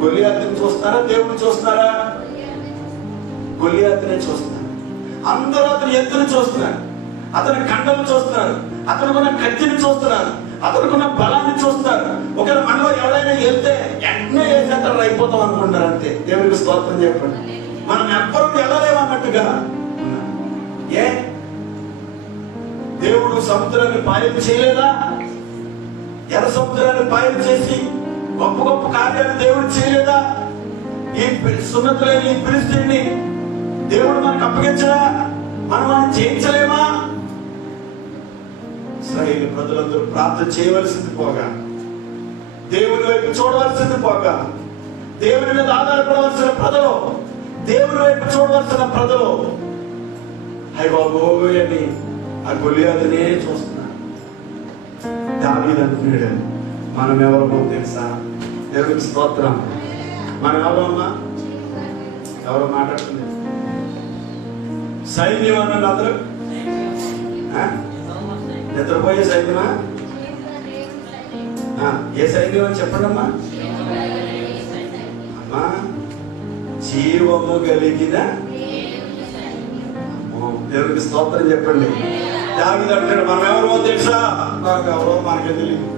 గొలియాతుని చూస్తున్నారా, దేవుడిని చూస్తున్నారా? గొలియాతునే చూస్తున్నారు. అందరూ అతని ఎత్తుని చూస్తున్నారు, అతని కండలు చూస్తున్నారు, అతనుకున్న కత్తిని చూస్తున్నారు, అతనుకున్న బలాన్ని చూస్తున్నారు. ఒకవేళ మనలో ఎవరైనా వెళ్తే వెంటనే వేసేంత అయిపోతాం అనుకుంటారు అంతే. దేవుడికి స్తోత్రం చెప్పండి. మనం ఎవ్వరూ వెళ్ళలేమన్నట్టుగా. ఏ దేవుడు సముద్రాన్ని పాయలు చేయలేదా? ఎర్ర సముద్రాన్ని పాయలు చేసి గొప్ప గొప్ప కార్యాలు దేవుడు చేయలేదా? ఈ సున్నతులేని ఈ ఫిలిష్తీయుని దేవుడు మనకు అప్పగించడా? మనం ఆయన జయించలేమా? ఇశ్రాయేలు ప్రజలందరూ ప్రార్థన చేయవలసింది పోగా, దేవుని వైపు చూడవలసింది పోగా, దేవుని మీద ఆధారపడవలసిన ప్రజలు, దేవుని వైపు చూడవలసిన ప్రజలు హై బాబోయ్ అని ఆ గొలియాతునే చూస్తున్నారు. దావీదు అంటున్నాడు, మనం ఎవరో తెలుసా? దేవునికి స్తోత్రం. మనం ఎవరమ్మా? ఎవరో మాట్లాడుతుంది సైన్యం అన్నాడు అందరూ. నిద్రపోయే సైన్యమా? ఏ సైన్యం అని చెప్పండి అమ్మా. అమ్మా, జీవము కలిగిన దేవునికి స్తోత్రం చెప్పండి. దావీదు అంటాడు, మనం ఎవరో తెలుసా? నాకు ఎవరో మనకే తెలియదు.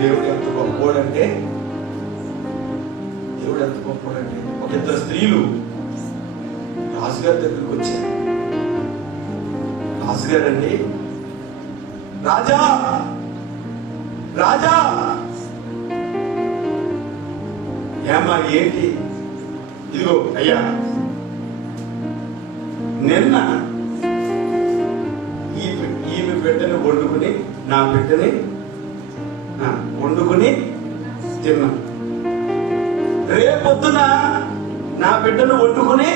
దేవుడు ఎంత గొప్పోడంటే, దేవుడు ఎంత గొప్పోడంటే, ఒక ఇద్దరు స్త్రీలు రాజుగారి దగ్గరికి వచ్చారు. రాజుగారు అండి, రాజా రాజా. ఏమా ఏంటి? ఇదిగో అయ్యా, నిన్న ఈమె బిడ్డని వండుకుని నా బిడ్డని వండుకుని తిన్నా. రేపొద్దున నా బిడ్డను వండుకుని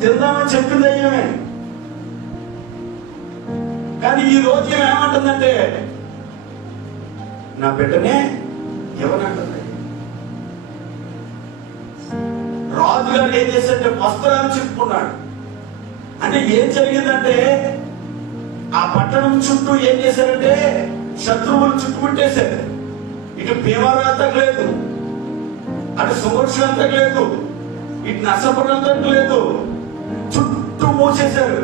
తిందామని చెప్పింది అయ్యమే. కానీ ఈ రోజు ఏమంటుందంటే నా బిడ్డనే ఎవరంటుంది. రాజుగారు ఏం చేశాడంటే వస్త్రాలు చెప్పుకున్నాడు. అంటే ఏం జరిగిందంటే ఆ పట్టణం చుట్టూ ఏం చేశారంటే శత్రువులు చుట్టుముట్టేశారు. ఇటు భీమవరం తగ్గలేదు, అటు సువర్షం తగ్గలేదు, ఇటు నర్సపురం తగ్గలేదు, చుట్టూ మూసేశారు.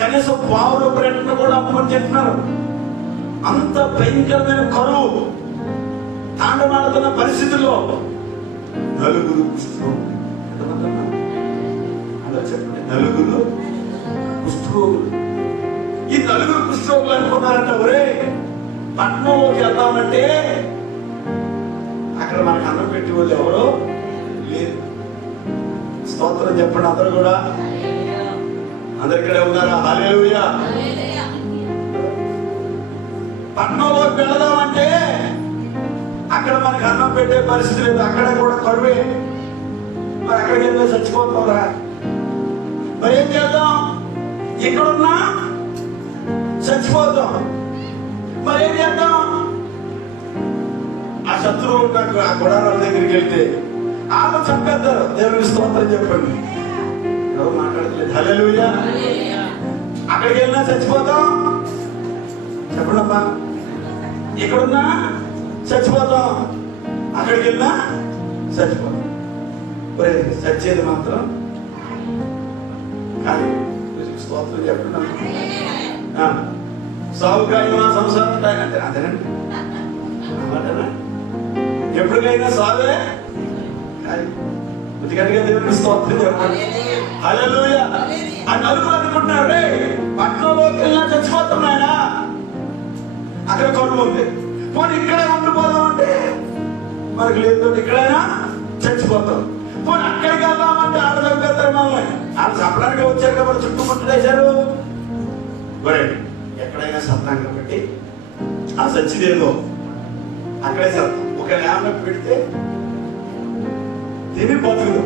కనీసం పావులు బ్రెడ్ను కూడా అమ్ముకొని తింటున్నారు. అంత భయంకరమైన కరువు తాండమాడుతున్న పరిస్థితుల్లో నలుగురు కుష్ఠరోగులు, అలా చెప్పండి, నలుగురు కుష్ఠరోగులు. ఈ నలుగురు కుష్ఠరోగులు అనుకున్నారంట, ఒరే పట్టణంలోకి వెళ్దామంటే అక్కడ మనకు అన్నం పెట్టి వాళ్ళు ఎవరో లేదు. స్తోత్రం చెప్పండి అందరూ కూడా. అందరు ఇక్కడే ఉన్నారా? హల్లెలూయా. పట్టణంలోకి వెళదామంటే అక్కడ మనకు అన్నం పెట్టే పరిస్థితి లేదు, అక్కడ కూడా కరువే. మరి అక్కడికి వెళ్ళి చచ్చిపోతారా? మరి ఏం చేద్దాం? ఇక్కడున్నా చచ్చిపోతాం. మరి ఏం చేద్దాం? ఆ శత్రువులు నాకు ఆ గుడారాల దగ్గరికి వెళ్తే ఆమె చంపేస్తారు. దేవుని స్తోత్రం చెప్పండి. ఎవరు మాట్లాడలేదు. హల్లెలూయా. అక్కడికి వెళ్ళినా చచ్చిపోతాం. చెప్పండమ్మా. ఇక్కడున్నా చచ్చిపోతాం, అక్కడికి వెళ్ళినా చచ్చిపోతాం. చచ్చేది మాత్రం కానీ స్తోత్రం చెప్పండి. సాగుకాయమా సంసారం అంటే అదేనండి. ఎప్పటికైనా సాగే ఎందుకంటే దేవుడికి స్తోత్రం చెప్పండి. హల్లెలూయా. ఆ నలుగురు అనుకుంటున్నారు, రే పట్టణంలోకి వెళ్ళినా చచ్చిపోతున్నాయనా, అక్కడ కరువు ఉంది, పోనీ ఇక్కడే ఉండిపోదాం అంటే మనకు లేదు, ఇక్కడైనా చచ్చిపోతాం. పోనీ అక్కడికి వెళ్దామంటే ఆడ చంపేస్తారు మనల్ని. ఆడ చంపడానికి వచ్చారు కాబట్టి చుట్టుముట్టేశారు. మరి ఎక్కడైనా సత్తాం కాబట్టి ఆ సచ్చిదేదో అక్కడే సత్తాం. ఒక ఏమన్నా పెడితే తిని బతుకుదు,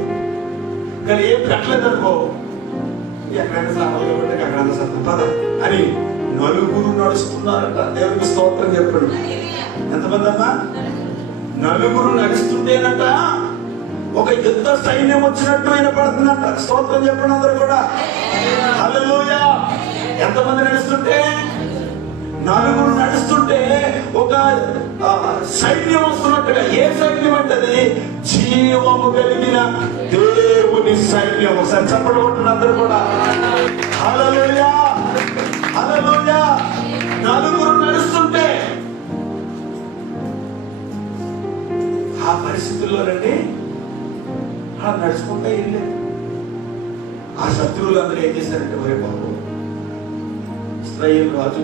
కానీ ఏం పెట్టలేదు అనుకో, ఎక్కడైనా సామాన్లు కాబట్టి ఎక్కడైనా సత్తాం పద అని నలుగురు నడుస్తున్నారట. దేవునికి స్తోత్రం చెప్పండి. ఎంతమంది అమ్మా? నలుగురు నడుస్తుంటేనట ఒక యుద్ధ సైన్యం వచ్చినట్టు వినపడుతుందంట. స్తోత్రం చెప్పండి అందరూ కూడా. హల్లెలూయా. ఎంతమంది నడుస్తుంటే? నలుగురు నడుస్తుంటే ఒక సైన్యం వస్తున్నట్టుగా. ఏ సైన్యం అంటే జీవము కలిగిన దేవుని సైన్యం. ఒకసారి చప్పట్లు కొట్టిన అందరూ కూడా. హల్లెలూయా. హల్లెలూయా. నలుగురు నడుస్తుంటే ఆ పరిస్థితుల్లోనండి అలా నడుచుకుంటే వెళ్ళలేదు. ఆ శత్రువులు అందరూ ఏం చేశారంటే, ఒరే బాబు ఇశ్రాయేలు రాజు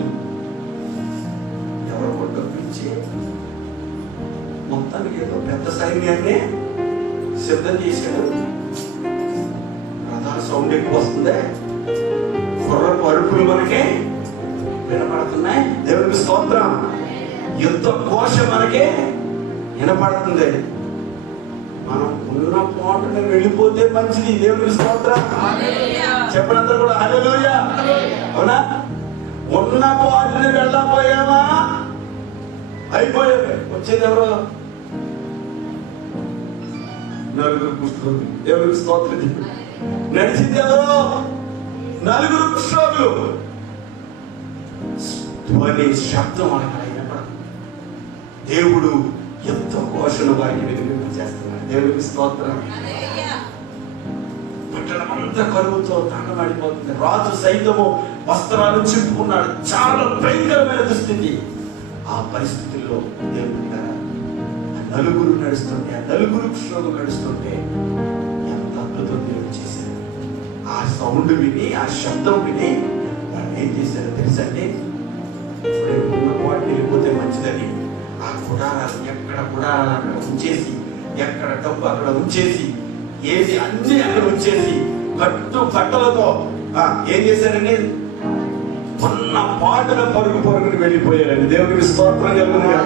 ఎవరు కొట్టొప్పించి మొత్తానికి ఏదో పెద్ద సైన్యాన్ని సిద్ధం చేశాడు. రథాల సౌండ్ ఎక్కువ వస్తుంది, గుర్రపు అరుపులు మనకి వినపడుతున్నాయి. దేవునికి స్తోత్రం. యుద్ధ ఘోష మనకి వినపడుతుంది. మనం ఉన్న పాటను వెళ్ళిపోతే మంచిది. దేవునికి స్తోత్రం. చెప్పడంతా కూడా హల్లెలూయా. అవునా? ఉన్న పాటను వెళ్ళకపోయామా అయిపోయారు. వచ్చేది ఎవరు? నలుగురు కుష్ఠరోగులు. దేవునికి స్తోత్రం. నడిచింది ఎవరు? నలుగురు కుష్ఠరోగులు. ధ్వని శబ్దం మనకు వినపడదు. దేవుడు ఎంతో ఘోషను వారికి వినిపించేస్తున్నాడు. దేవునికి స్తోత్రం. పట్టణం అంతా కరువుతో తాండమాడిపోతుంది. రాజు సైతము వస్త్రాలు చింపుకున్నాడు. చాలా భయంకరమైన దుస్థితి. ఆ పరిస్థితుల్లో దేవుడు నలుగురు నడుస్తుంటే, ఆ నలుగురు కుష్ఠరోగులు నడుస్తుంటే ఎంత అద్భుతం దేవుడు చేశారు. ఆ సౌండ్ విని, ఆ శబ్దం విని వాళ్ళు ఏం చేశారో తెలుసండి? ఉన్న వాటిని వెళ్ళిపోతే మంచిదని ఆ గుడారాలు ఎక్కడ గుడారాలు అక్కడ ఉంచేసి, ఎక్కడ డబ్బు అక్కడ ఉంచేసి, ఏది అన్ని అక్కడ ఉంచేసి కట్టు బట్టలతో ఏం చేశారండి? ఉన్న పాటల పరుగు పరుగుని వెళ్ళిపోయారండి. దేవునికి స్తోత్రం కలుగునుగా.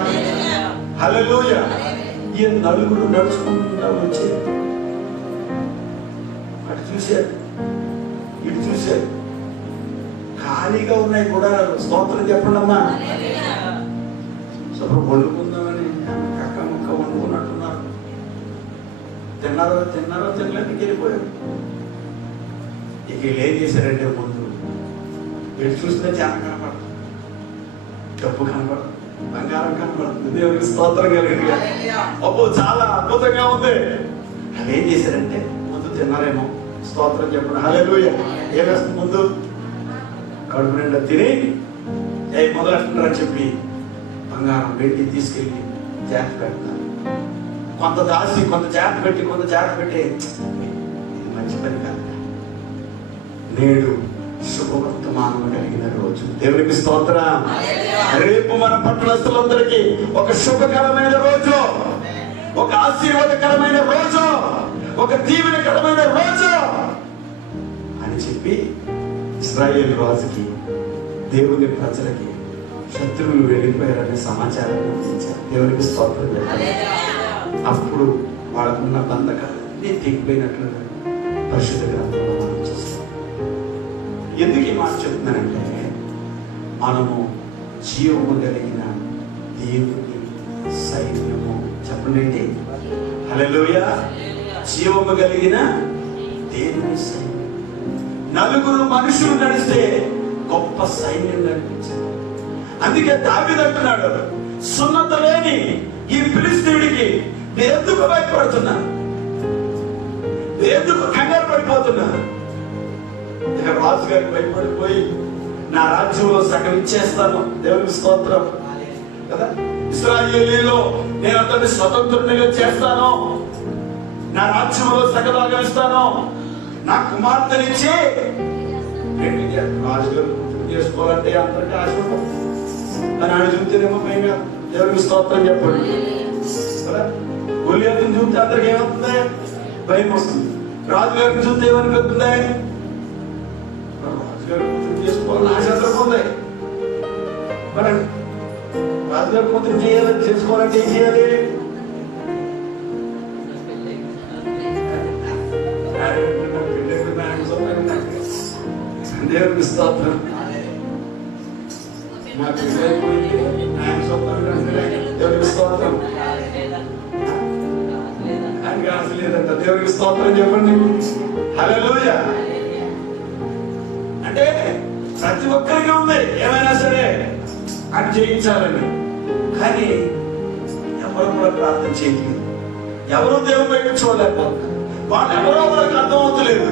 హల్లెలూయా. ఈ నలుగురు నడుచుకుంటూ వచ్చి అటు చూశారు, ఇటు చూశారు. ఖాళీగా ఉన్నాయి గుడారాలు. స్తోత్రం చెప్పండి అమ్మా. శుభ్రం వండుకుందామని కక్క ముక్క వండుకున్నట్టున్నారు. తిన్నారో తినలేక వెళ్ళిపోయారు. ఇక వీళ్ళు ఏం చేశారంటే, ముందు వీళ్ళు చూస్తే చాలా కనపడదు, డబ్బు కనపడదు, బంగారం కనపడుతుంది. దేవునికి స్తోత్రం కలిగింది. అబ్బో చాలా అద్భుతంగా ఉంది. వాళ్ళు ఏం చేశారంటే, ముందు తిన్నారేమో. స్తోత్రం చెప్పండి. హల్లెలూయా. ఏం వేస్తుంది? ముందు కడుపు నిండా తిని మొదలెట్టున్నారని చెప్పి బంగారం వెండి తీసుకెళ్ళి జాగ్రత్త పెడతారు. కొంత దాసి కొంత జాగ్రత్త పెట్టి ఇది మంచి పని కాదు. నేడు శుభవర్తమానం కలిగిన రోజు. దేవునికి స్తోత్రం. రేపు మన పట్టణస్తులందరికీ ఒక శుభకరమైన రోజు, ఒక ఆశీర్వాదకరమైన రోజు, ఒక దీవెనకరమైన రోజు అని చెప్పి ఇశ్రాయేలు రాజుకి, దేవుని ప్రజలకి శత్రువులు వెళ్ళిపోయారనే సమాచారం అందించారు. దేవునికి స్తోత్రం. అప్పుడు వాళ్ళకున్న బంధకాలన్నీ తెగిపోయినట్లుగా పరిశుద్ధ గ్రంథంలో మనం చూస్తాం. ఎందుకు ఈ మాట చెప్తున్నానంటే, మనము జీవము కలిగిన దేవుని సైన్యము. చెప్పండి ఏంటి? హల్లెలూయా. జీవము కలిగిన దేవుని సైన్యం. నలుగురు మనుషులు నడిస్తే గొప్ప సైన్యం నడిపించారు. అందుకే దావీదు అంటున్నాడు, సున్నత లేని ఈ ఫిలిష్తీయుడికి నేను ఎందుకు భయపడుతున్నా, నేను ఎందుకు కంగారు పడిపోతున్నా? ఇక రాజుగారికి భయపడిపోయి నా రాజ్యంలో సగం ఇచ్చేస్తాను. దేవునికి స్తోత్రం కదా. ఇశ్రాయేలీలో నేను అతన్ని స్వతంత్రునిగా చేస్తాను, నా రాజ్యంలో సగభాగం ఇస్తాను, నా కుమార్తెనిచ్చి రాజుగారు చేసుకోవాలంటే అందరికీ ఆశ ఉంటుంది. అని ఆడు చూస్తేనేమో భయంగా. దేవునికి స్తోత్రం చెప్పండి కదా. గొలియాతుని చూస్తే అందరికి ఏమవుతుంది? భయం వస్తుంది. రాజుగారిని చూస్తే ఏమనిపిస్తుంది? రాజుగారి కూతురు చేసుకోవాలని ఆశ ఉంది. రాజుగారి కూతురు చేసుకోవాలంటే ఏం చేయాలి? దేవునికి స్తోత్రం. దేవునికి స్తోత్రం. ఆయనకి ఆశ లేదంట. దేవునికి స్తోత్రం చెప్పండి. హల్లెలూయా. అంటే ప్రతి ఒక్కరికి ఉంది ఏమైనా సరే అని చేయించాలని. కానీ ఎవరు కూడా ప్రార్థన చేయలేదు. ఎవరు దేవుడు వైపు చూడలేకపోతున్నారు. వాళ్ళు ఎవరో వాళ్ళకి అర్థమవుతలేదు.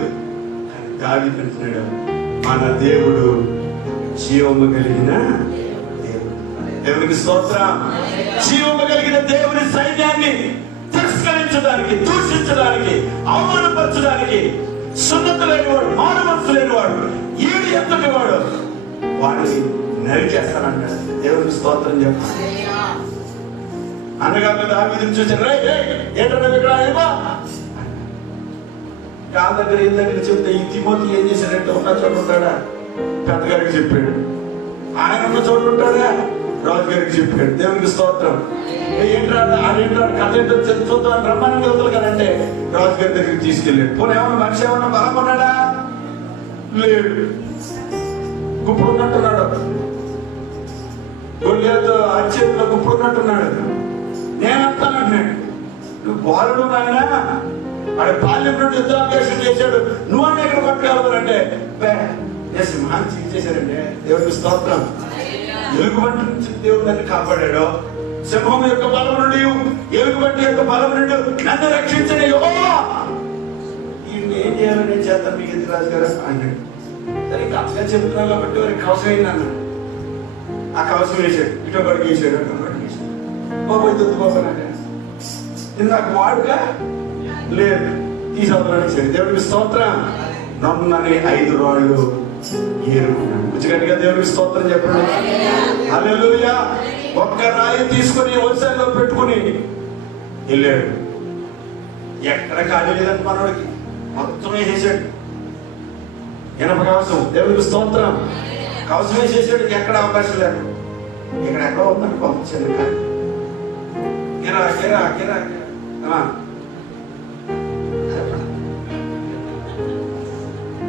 కానీ దావీదు అంటున్నాడు, మన దేవుడు జీవము కలిగిన దేవుడు. దేవునికి స్తోత్రం. జీవము కలిగిన దేవుని సైన్యాన్ని తిరస్కరించడానికి, దూషించడానికి, అవమానపరచడానికి సున్నత లేనివాడు, మానవత్వం లేనివాడు, ఈడు ఎంతటి వాడు వాడిని నరికేస్తానంటాడు. దేవుడికి స్తోత్రం చెప్పాలి. అన్నగారు దావీదుని చూసారు, ఏంటన్నా ఇక్కడ కాళ్ళ దగ్గర ఏం దగ్గర చెప్తే ఈ తిమోతి ఏం చేశాడంటే ఉన్న చోట ఉంటాడా, పెద్దగారికి చెప్పాడు. ఆయన ఉన్న చోట ఉంటాడా, రాజుగారికి చెప్పాడు. దేవునికి స్తోత్రం. ఏంట్రా కథ ఏంటో చూద్దాం రమ్మని యువతలు కదంటే రాజుగారి దగ్గరికి తీసుకెళ్ళాడు. పోనీ ఏమన్నా మనిషి ఏమన్నా బలం ఉన్నాడా, లేడు. గుప్పుడు ఉన్నట్టున్నాడు, గొల్లియాతో అచ్చేతిలో గుప్పుడు ఉన్నట్టున్నాడు. నేనంటానన్నాడు, నువ్వు బాలుడు నాయన, వాడి బాల్యం నుండి యుద్ధాభ్యాసం చేశాడు, నువ్వు అన్న ఎక్కడ పట్టుకోవాలంటే సింహాన్ని చీల్చేశాడంటే. దేవుడికి స్తోత్రం. ఎలుగుబంటి నుంచి దేవుడు నన్ను కాపాడాడు. సింహం యొక్క బలం నుండి, ఎలుగుబంటి యొక్క బలం నుండి నన్ను రక్షించండి. ఏం చేయాలో నేను చేస్తాను మీకు ఎందుకు రాజు గారు అన్నాడు. సరే ఇంకా అట్లా చెప్తున్నాను కాబట్టి వారికి కవసం అయింది అన్నాడు. ఆ కవసం వేసాడు, ఇటో గడికి వేసాడు, అటో గడికి వేసాడు. బాబు తొత్తు బాబు అన్నాడు. ఇందాక వాడుగా లేదు, తీసవతలేసాడు. దేవుడికి స్తోత్రం. నన్నని 5 రాళ్ళు ఏరుకున్నాడు. ఉచిగట్టిగా దేవుడికి స్తోత్రం చెప్పండి. హల్లెలూయా. ఒక్క రాయి తీసుకుని వరుసలో పెట్టుకుని వెళ్ళాడు. ఎక్కడ ఖాళీ లేదంటే మనోడికి మొత్తం వేసేసాడు. ఇనప కవసం. దేవుడికి స్తోత్రం. కవసం వేసేసాడు. ఎక్కడ అవకాశం లేదు. ఇక్కడ ఎక్కడో ఉందని పంపించాడు. గిరా గిరా గిరా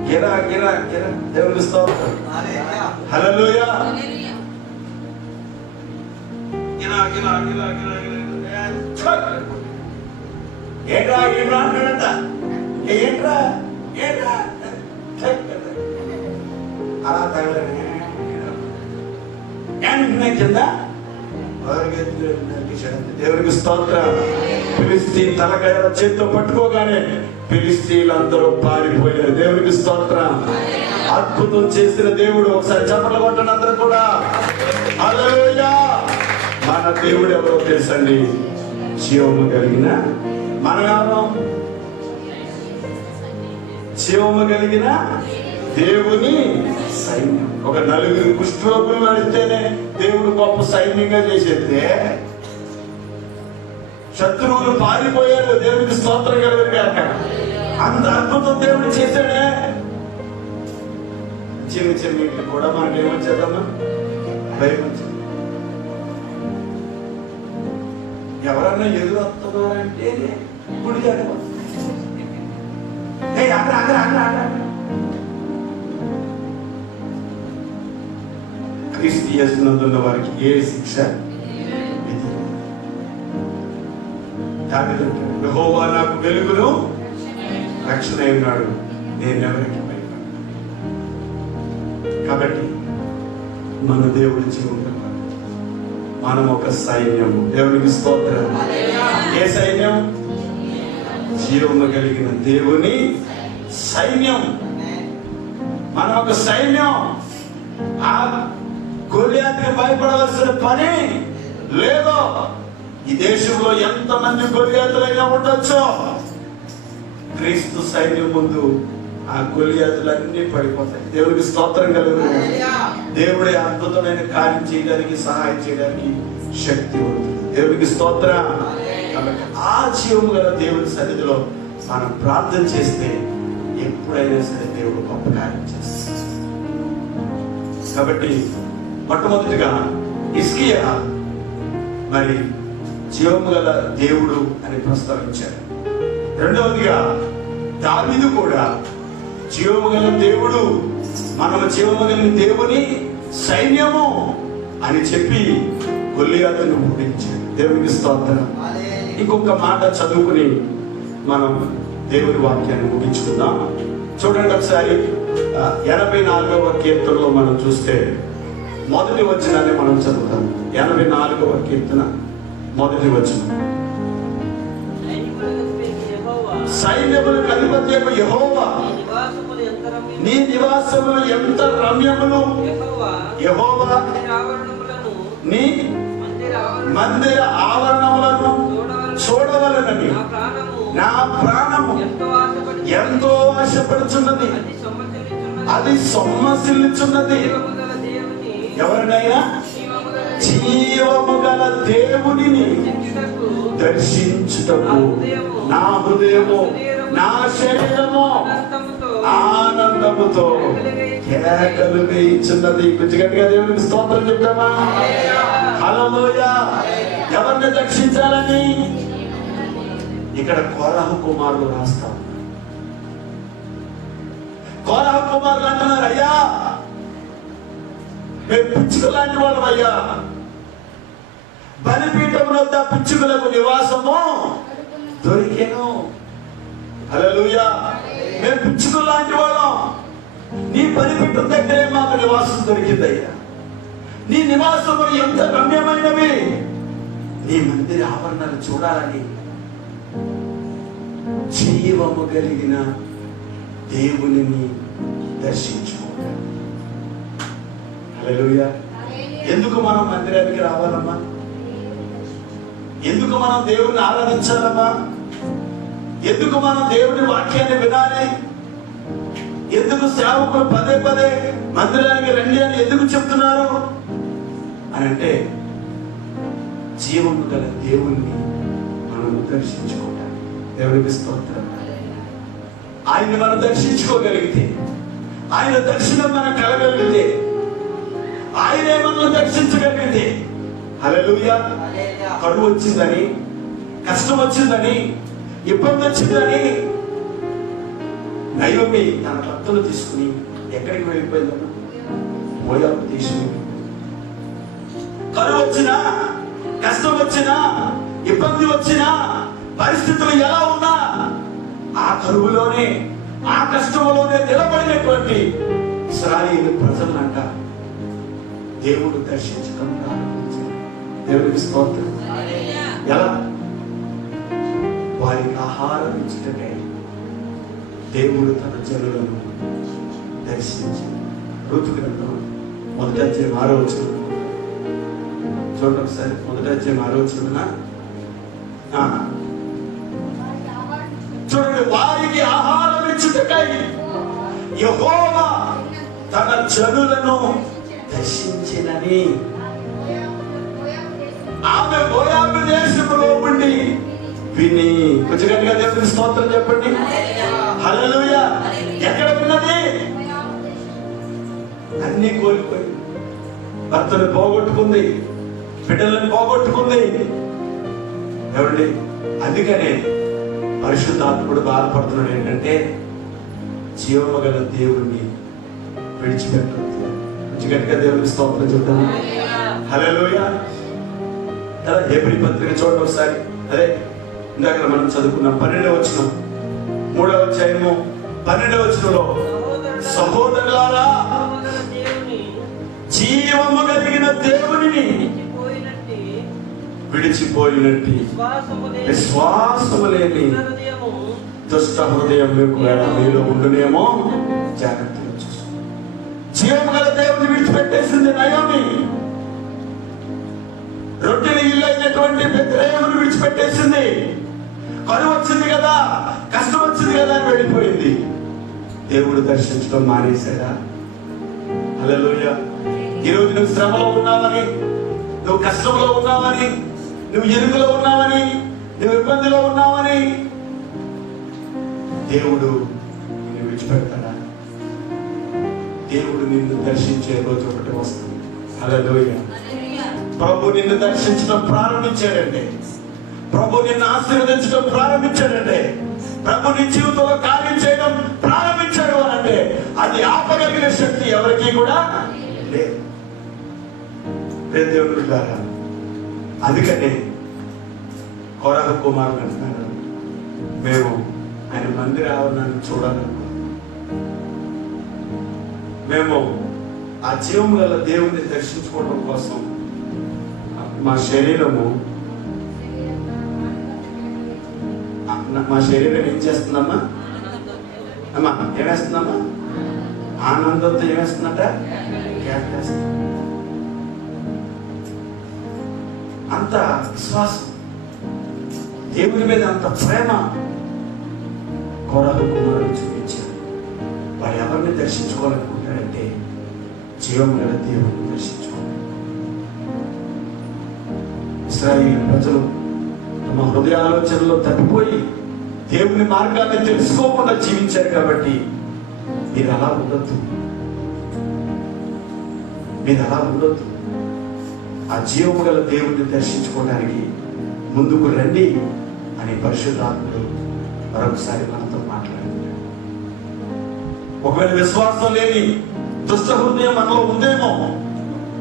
గిరా గిరా గిరా. దేవుడికి స్తోత్రం. హల్లెలూయా. గిరా గిరా గిరా గిరా ఏంట్రా ఏంట్రా అంటాడంట. ఏంట్రా ఏంట్రా అలా తగలనే కింద దేవుడికి స్తోత్రం. ఫిలిస్తీన్ తలకాయ చేతితో పట్టుకోగానే ఫిలిస్తీన్లందరూ పారిపోయారు. దేవుడికి స్తోత్రం. అద్భుతం చేసిన దేవుడు. ఒకసారి చప్పట్లు కొట్టండి అందరూ కూడా. హల్లెలూయా. మన దేవుడు ఎవరో తెలుసండి, జీవము కలిగిన, మనం జీవము కలిగిన దేవుని సైన్యం. ఒక 4 కుష్ఠరోగులు నడిస్తేనే దేవుడు గొప్ప సైన్యంగా చేసేస్తే శత్రువులు పారిపోయారు. దేవుడికి స్తోత్రం కలిగాక. అంత అద్భుతం దేవుడు చేశాడే. చిన్న చిన్న ఇంట్లో కూడా మనకి ఏమొచ్చేదమ్మా, భయం వచ్చింది. ఎవరన్నా ఎదురు వస్తున్నారంటే గుడి క్రీస్తు యేసునందున్న వారికి ఏ శిక్ష యెహోవా నాకు వెలుగును రక్షణ ఉన్నాడు, నేను ఎవరికి భయపడను. కాబట్టి మన దేవుడి జీవితం మనం ఒక సైన్యము. దేవునికి స్తోత్రం. ఏ సైన్యం? జీవము కలిగిన దేవుని సైన్యం. మనం ఒక సైన్యం. ఆ గొల్లియాతుకి భయపడవలసిన పని లేదు. ఈ దేశంలో ఎంతమంది గొల్లియాతులైనా ఉండొచ్చు, క్రీస్తు సైన్యం ముందు ఆ గొల్లియాతులన్నీ పడిపోతాయి. దేవుడికి స్తోత్రం కలుగును. దేవుడే అద్భుతమైన కార్యం చేయడానికి, సహాయం చేయడానికి శక్తి ఉంటుంది. దేవుడికి స్తోత్రం. కాబట్టి ఆ జీవము గల దేవుడి సన్నిధిలో మనం ప్రార్థన చేస్తే ఎప్పుడైనా సరే దేవుడు గొప్ప కార్యం చేస్తాడు. కాబట్టి మొట్టమొదటిగా హిజ్కియా మరి జీవము గల దేవుడు అని ప్రస్తావించారు. రెండవదిగా దావీదు కూడా జీవము గల దేవుడు, మనము జీవము కలిగిన దేవుని సైన్యము అని చెప్పి గొల్లియాతును ముగించాడు. దేవునికి స్తోత్రం. ఇంకొక మాట చదువుకుని మనం దేవుని వాక్యాన్ని ముగించుకుందాం. చూడండి ఒకసారి 84వ కీర్తనలో మనం చూస్తే మొదటి వచనాన్ని మనం చదువుతాం. 84వ కీర్తన మొదటి వచనం. సైన్యములకు అధిపత్యకు యెహోవా, నీ నివాసములు ఎంత రమ్యములు. యెహోవా నీ మందిర ఆవరణములను చూడవలనని నా ప్రాణము ఎంతో ఆశపడుచున్నది. అది సొమ్మసిల్లుచున్నది. ఎవరినైనా జీవము గల దేవునిని దర్శించుటకు నా హృదయము నా శరీరము ఆనందముతో కేకలు వేయించున్నది. కొంచెం గట్టిగా దేవునికి స్తోత్రం చెప్తామా? హల్లెలూయా. ఎవరిని దర్శించాలని ఇక్కడ కోరహు కుమారులు రాస్తా ఉన్నారు. కోరహు కుమారులు అంటున్నారు, అయ్యా మేము పిచ్చుక లాంటి వాళ్ళం అయ్యా, బలిపీఠం వద్ద పిచ్చుకలకు నివాసము దొరికెను. హల్లెలూయా. మేము పిచ్చుక లాంటి వాళ్ళం, నీ బలిపీఠం దగ్గరే మాకు నివాసం దొరికిందయ్యా. నీ నివాసము ఎంత రమ్యమైనవి, నీ మందిర ఆవరణలు చూడాలని జీవము కలిగిన దేవునిని దర్శించుకోవాలి. హల్లెలూయా. ఎందుకు మనం మందిరానికి రావాలమ్మా? ఎందుకు మనం దేవుని ఆరాధించాలమ్మా? ఎందుకు మనం దేవుని వాక్యాన్ని వినాలి? ఎందుకు సేవకులు పదే పదే మందిరానికి రండి అని ఎందుకు చెప్తున్నారు అని అంటే, జీవము గల దేవుణ్ణి మనం దర్శించుకుంటాం. దేవునికి స్తోత్రం. ఆయన్ని మనం దర్శించుకోగలిగితే, ఆయన దర్శనం మనం కలగలిగితే, ఆయనే మనం దర్శించగలిగితే, హల్లెలూయా. కరువు వచ్చిందని, కష్టం వచ్చిందని, ఇబ్బంది వచ్చిందని నయోమి తన భర్తను తీసుకుని ఎక్కడికి వెళ్ళిపోయిందన్నా? మోయాబు దేశం. కరువు వచ్చినా, కష్టం వచ్చినా, ఇబ్బంది వచ్చినా, పరిస్థితులు ఎలా ఉన్నా ఆ కరువులోనే, ఆ కష్టంలోనే నిలబడినటువంటి ఇశ్రాయేలు ప్రజలంట దేవుడు దర్శించడం ప్రారంభించారు. దేవుడికి స్తోత్రం. ఎలా? వారికి ఆహారం ఇచ్చినట్టే దేవుడు తన జనులను దర్శించి. ఋతు గ్రంథం 1వ అధ్యాయం 6వ వచనం చూడండి ఒకసారి. 1వ అధ్యాయం 6వ వచనం చూడండి. వారికి ఆహారం ఇచ్చుటకై యెహోవా తన జనులను దర్శించినని ఆమె మోయాబు దేశంలో ఉండి విని. కొంచెం గట్టిగా దేవునికి స్తోత్రం చెప్పండి. హల్లెలూయా. ఎక్కడ ఉన్నది? అన్ని కోల్పోయి, భర్తను పోగొట్టుకుంది, బిడ్డలను పోగొట్టుకుంది. ఏమండి? అందుకనే పరిశుద్ధాత్ముడు బాధపడుతున్నాడు ఏంటంటే, జీవము గల దేవుణ్ణి విడిచిపెట్టద్దు. కొంచెం గట్టిగా దేవునికి స్తోత్రం చెప్తాను. హల్లెలూయా. హెబ్రీ పత్రిక చూడండి ఒకసారి. అదే ఇందాక మనం చదువుకున్నాం 12వ వచనం, 3వ అధ్యాయము 12వ వచనంలో, సహోదరులారా జీవము కలిగిన దేవునిని విడిచిపోయినట్టి విశ్వాసము లేని దుష్ట హృదయం మీలో ఉండునేమో జాగ్రత్తగా చూసు. జీవము గల దేవుని విడిచిపెట్టేసింది నయోమి. రొట్టెని ఇల్లు అయినటువంటి బెత్లెహేమును విడిచిపెట్టేసింది. కరువు వచ్చింది కదా, కష్టం వచ్చింది కదా అని వెళ్ళిపోయింది. దేవుడు దర్శించడం మానేశాడా? హల్లెలూయా. ఈరోజు నువ్వు శ్రమలో ఉన్నావని, నువ్వు కష్టంలో ఉన్నావని, నువ్వు ఇరుకులో ఉన్నావని, నువ్వు ఇబ్బందిలో ఉన్నావని దేవుడు నిన్ను విడిచిపెడతాడా? దేవుడు నిన్ను దర్శించే రోజు ఒకటి వస్తుంది. హల్లెలూయా. ప్రభు నిన్ను దర్శించడం ప్రారంభించాడంటే, ప్రభు నిన్ను ఆశీర్వదించడం ప్రారంభించాడంటే, ప్రభు నీ జీవితంలో కార్యం చేయడం ప్రారంభించాడు అనంటే, అది ఆపగలిగిన శక్తి ఎవరికి కూడా లేదు. దేవుడు బిడ్డలారా, అందుకనే కోరహు కుమారులు అంటున్నారు, మేము ఆయన మందిర ఆవరణాన్ని చూడాలనుకున్నాం. మేము ఆ జీవం గల దేవుణ్ణి దర్శించుకోవడం కోసం మా శరీరం ఏం చేస్తుందమ్మా? అమ్మా ఏమేస్తుందమ్మా? ఆనందంతో ఏమేస్తుందట? కేకేస్తుంది. అంత విశ్వాసం, దేవుని మీద అంత ప్రేమ కోరహు కుమారుడు చూపించారు. వాడు ఎవరిని దర్శించుకోవాలనుకుంటాడంటే జీవం గల దేవుని దర్శించుకోండి. ఇశ్రాయేలు ప్రజలు తమ హృదయ ఆలోచనలో తప్పిపోయి దేవుని మార్గాన్ని తెలుసుకోకుండా జీవించారు కాబట్టి మీరు అలా ఉండొద్దు. మీరు అలా ఉండొద్దు. ఆ జీవము గల దేవుడిని దర్శించుకోవడానికి ముందుకు రండి అని పరిశుద్ధాత్ముడు మరొకసారి మనతో మాట్లాడుతున్నాడు. ఒకవేళ విశ్వాసం లేని దుష్ట హృదయం మనలో ఉందేమో,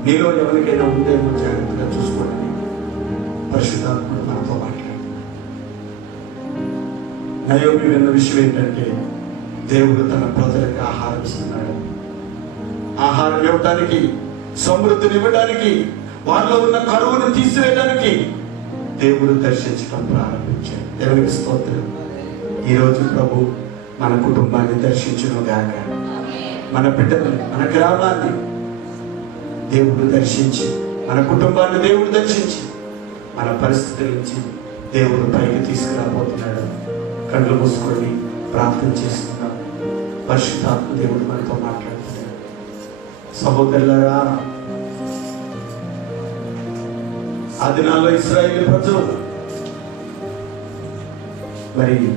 నీలో ఎవరికైనా ఉందేమో జాగ్రత్తగా చూసుకోండి. పరిశుద్ధాత్ముడు మనతో మాట్లాడుతున్నాడు. నయోమి విన్న విషయం ఏంటంటే దేవుడు తన ప్రజలకు ఆహారం ఇస్తున్నాడు. ఆహారం ఇవ్వడానికి, సమృద్ధిని ఇవ్వడానికి, వారిలో ఉన్న కరువును తీసివేయడానికి దేవుడు దర్శించడం ప్రారంభించాడు. దేవునికి స్తోత్రం. ఈరోజు ప్రభు మన కుటుంబాన్ని దర్శించును గాక. మన బిడ్డల్ని, మన గ్రామాన్ని దేవుడు దర్శించి, మన కుటుంబాన్ని దేవుడు దర్శించి, మన పరిస్థితుల నుంచి దేవుడు పైకి తీసుకురాబోతున్నాడు. కళ్ళు మూసుకొని ప్రార్థన చేస్తున్నాం. పరిశుద్ధాత్మ దేవుడు మనతో మాట్లాడుతున్నాడు. సహోదరులారా, ఆ దినాల్లో ఇశ్రాయేలు ప్రజలు మరి